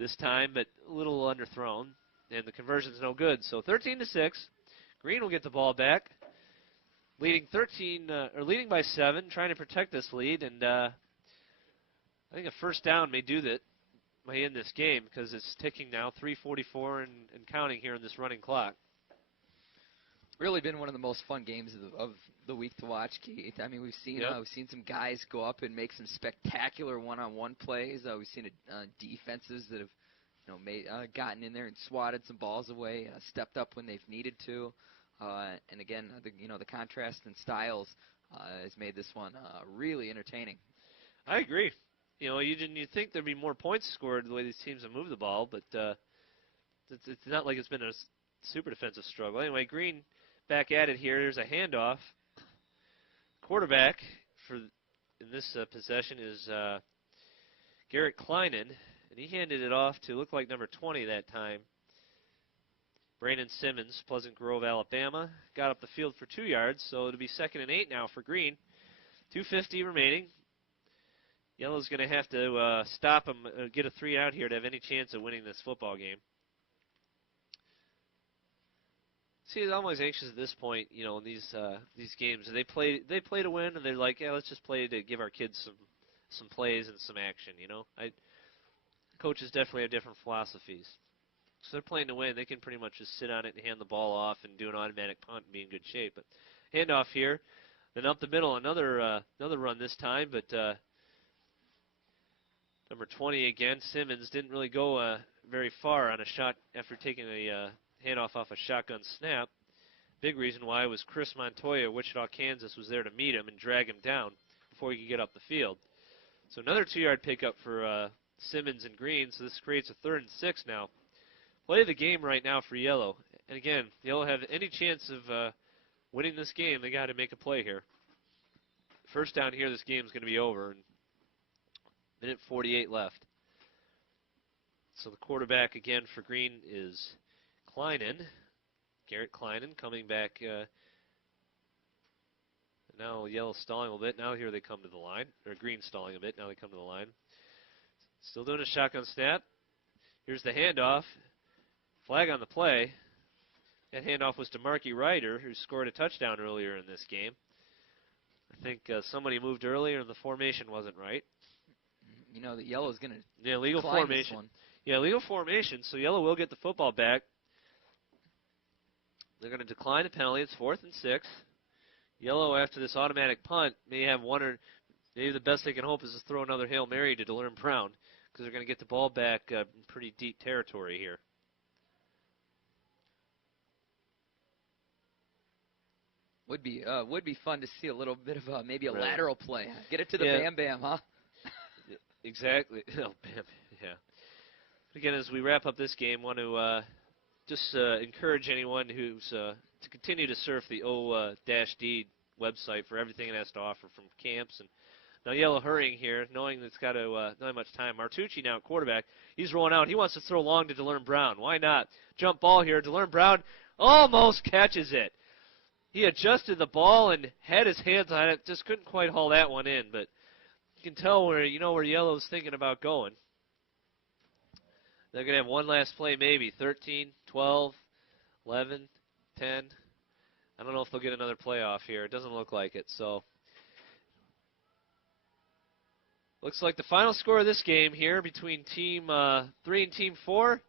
this time, but a little underthrown, and the conversion's no good. So 13-6. Green will get the ball back, leading by 7, trying to protect this lead, and I think a first down may end this game because it's ticking now, 3:44 and counting here in this running clock. Really been one of the most fun games of the week to watch, Keith. I mean, we've seen some guys go up and make some spectacular one-on-one plays. We've seen defenses that have gotten in there and swatted some balls away, stepped up when they've needed to, and again, the contrast in styles has made this one really entertaining. I agree. You'd think there'd be more points scored the way these teams have moved the ball, but it's not like it's been a super defensive struggle. Anyway, Green back at it here. There's a handoff. Quarterback in this possession is Garrett Kleinen, and he handed it off to look like number 20 that time. Brandon Simmons, Pleasant Grove, Alabama, got up the field for 2 yards, so it'll be 2nd and 8 now for Green. 2:50 remaining. Yellow's going to have to stop him, get a 3 out here to have any chance of winning this football game. See, I'm always anxious at this point, in these games. They play to win, and they're like, yeah, let's just play to give our kids some plays and some action. Coaches definitely have different philosophies. So they're playing to win. They can pretty much just sit on it and hand the ball off and do an automatic punt and be in good shape. But handoff here, then up the middle, another run this time, but number 20 again, Simmons didn't really go very far on a shot after taking a handoff off a shotgun snap. Big reason why was Chris Montoya, Wichita, Kansas, was there to meet him and drag him down before he could get up the field. So another 2-yard pickup for Simmons and Green, so this creates a 3rd and 6 now. Play of the game right now for Yellow. And again, Yellow have any chance of winning this game, they got to make a play here. First down here, this game's going to be over. And minute 48 left. So the quarterback again for Green is Kleinen, Garrett Kleinen coming back. Now Yellow stalling a little bit. Now here they come to the line. Or Green stalling a bit. Now they come to the line. Still doing a shotgun snap. Here's the handoff. Flag on the play. That handoff was to Marky Ryder, who scored a touchdown earlier in this game. I think somebody moved earlier and the formation wasn't right. The Yellow's going to legal formation. This one. Yeah, legal formation, so Yellow will get the football back. They're going to decline the penalty. It's 4th and 6. Yellow, after this automatic punt, may have one or maybe the best they can hope is to throw another Hail Mary to DeLerm Brown because they're going to get the ball back in pretty deep territory here. Would be fun to see a little bit of maybe a lateral play. Get it to the Bam Bam, huh? Exactly. Oh, Bam. Yeah. But again, as we wrap up this game, want to just encourage anyone who's to continue to surf the O-D website for everything it has to offer from camps. And now Yellow hurrying here, knowing that it's got to not have much time. Martucci now at quarterback. He's rolling out. He wants to throw long to DeLearn Brown. Why not? Jump ball here. DeLearn Brown almost catches it. He adjusted the ball and had his hands on it. Just couldn't quite haul that one in, but you can tell where Yellow's thinking about going. They're going to have one last play maybe. 13, 12, 11, 10. I don't know if they'll get another playoff here. It doesn't look like it. So looks like the final score of this game here between Team 3 and Team 4.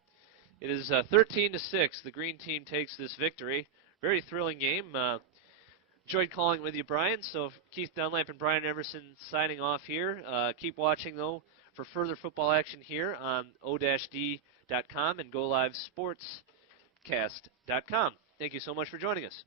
It is 13-6. The green team takes this victory. Very thrilling game. Enjoyed calling with you, Brian. So Keith Dunlap and Brian Everson signing off here. Keep watching, though, for further football action here on o-d.com and GoLiveSportsCast.com. Thank you so much for joining us.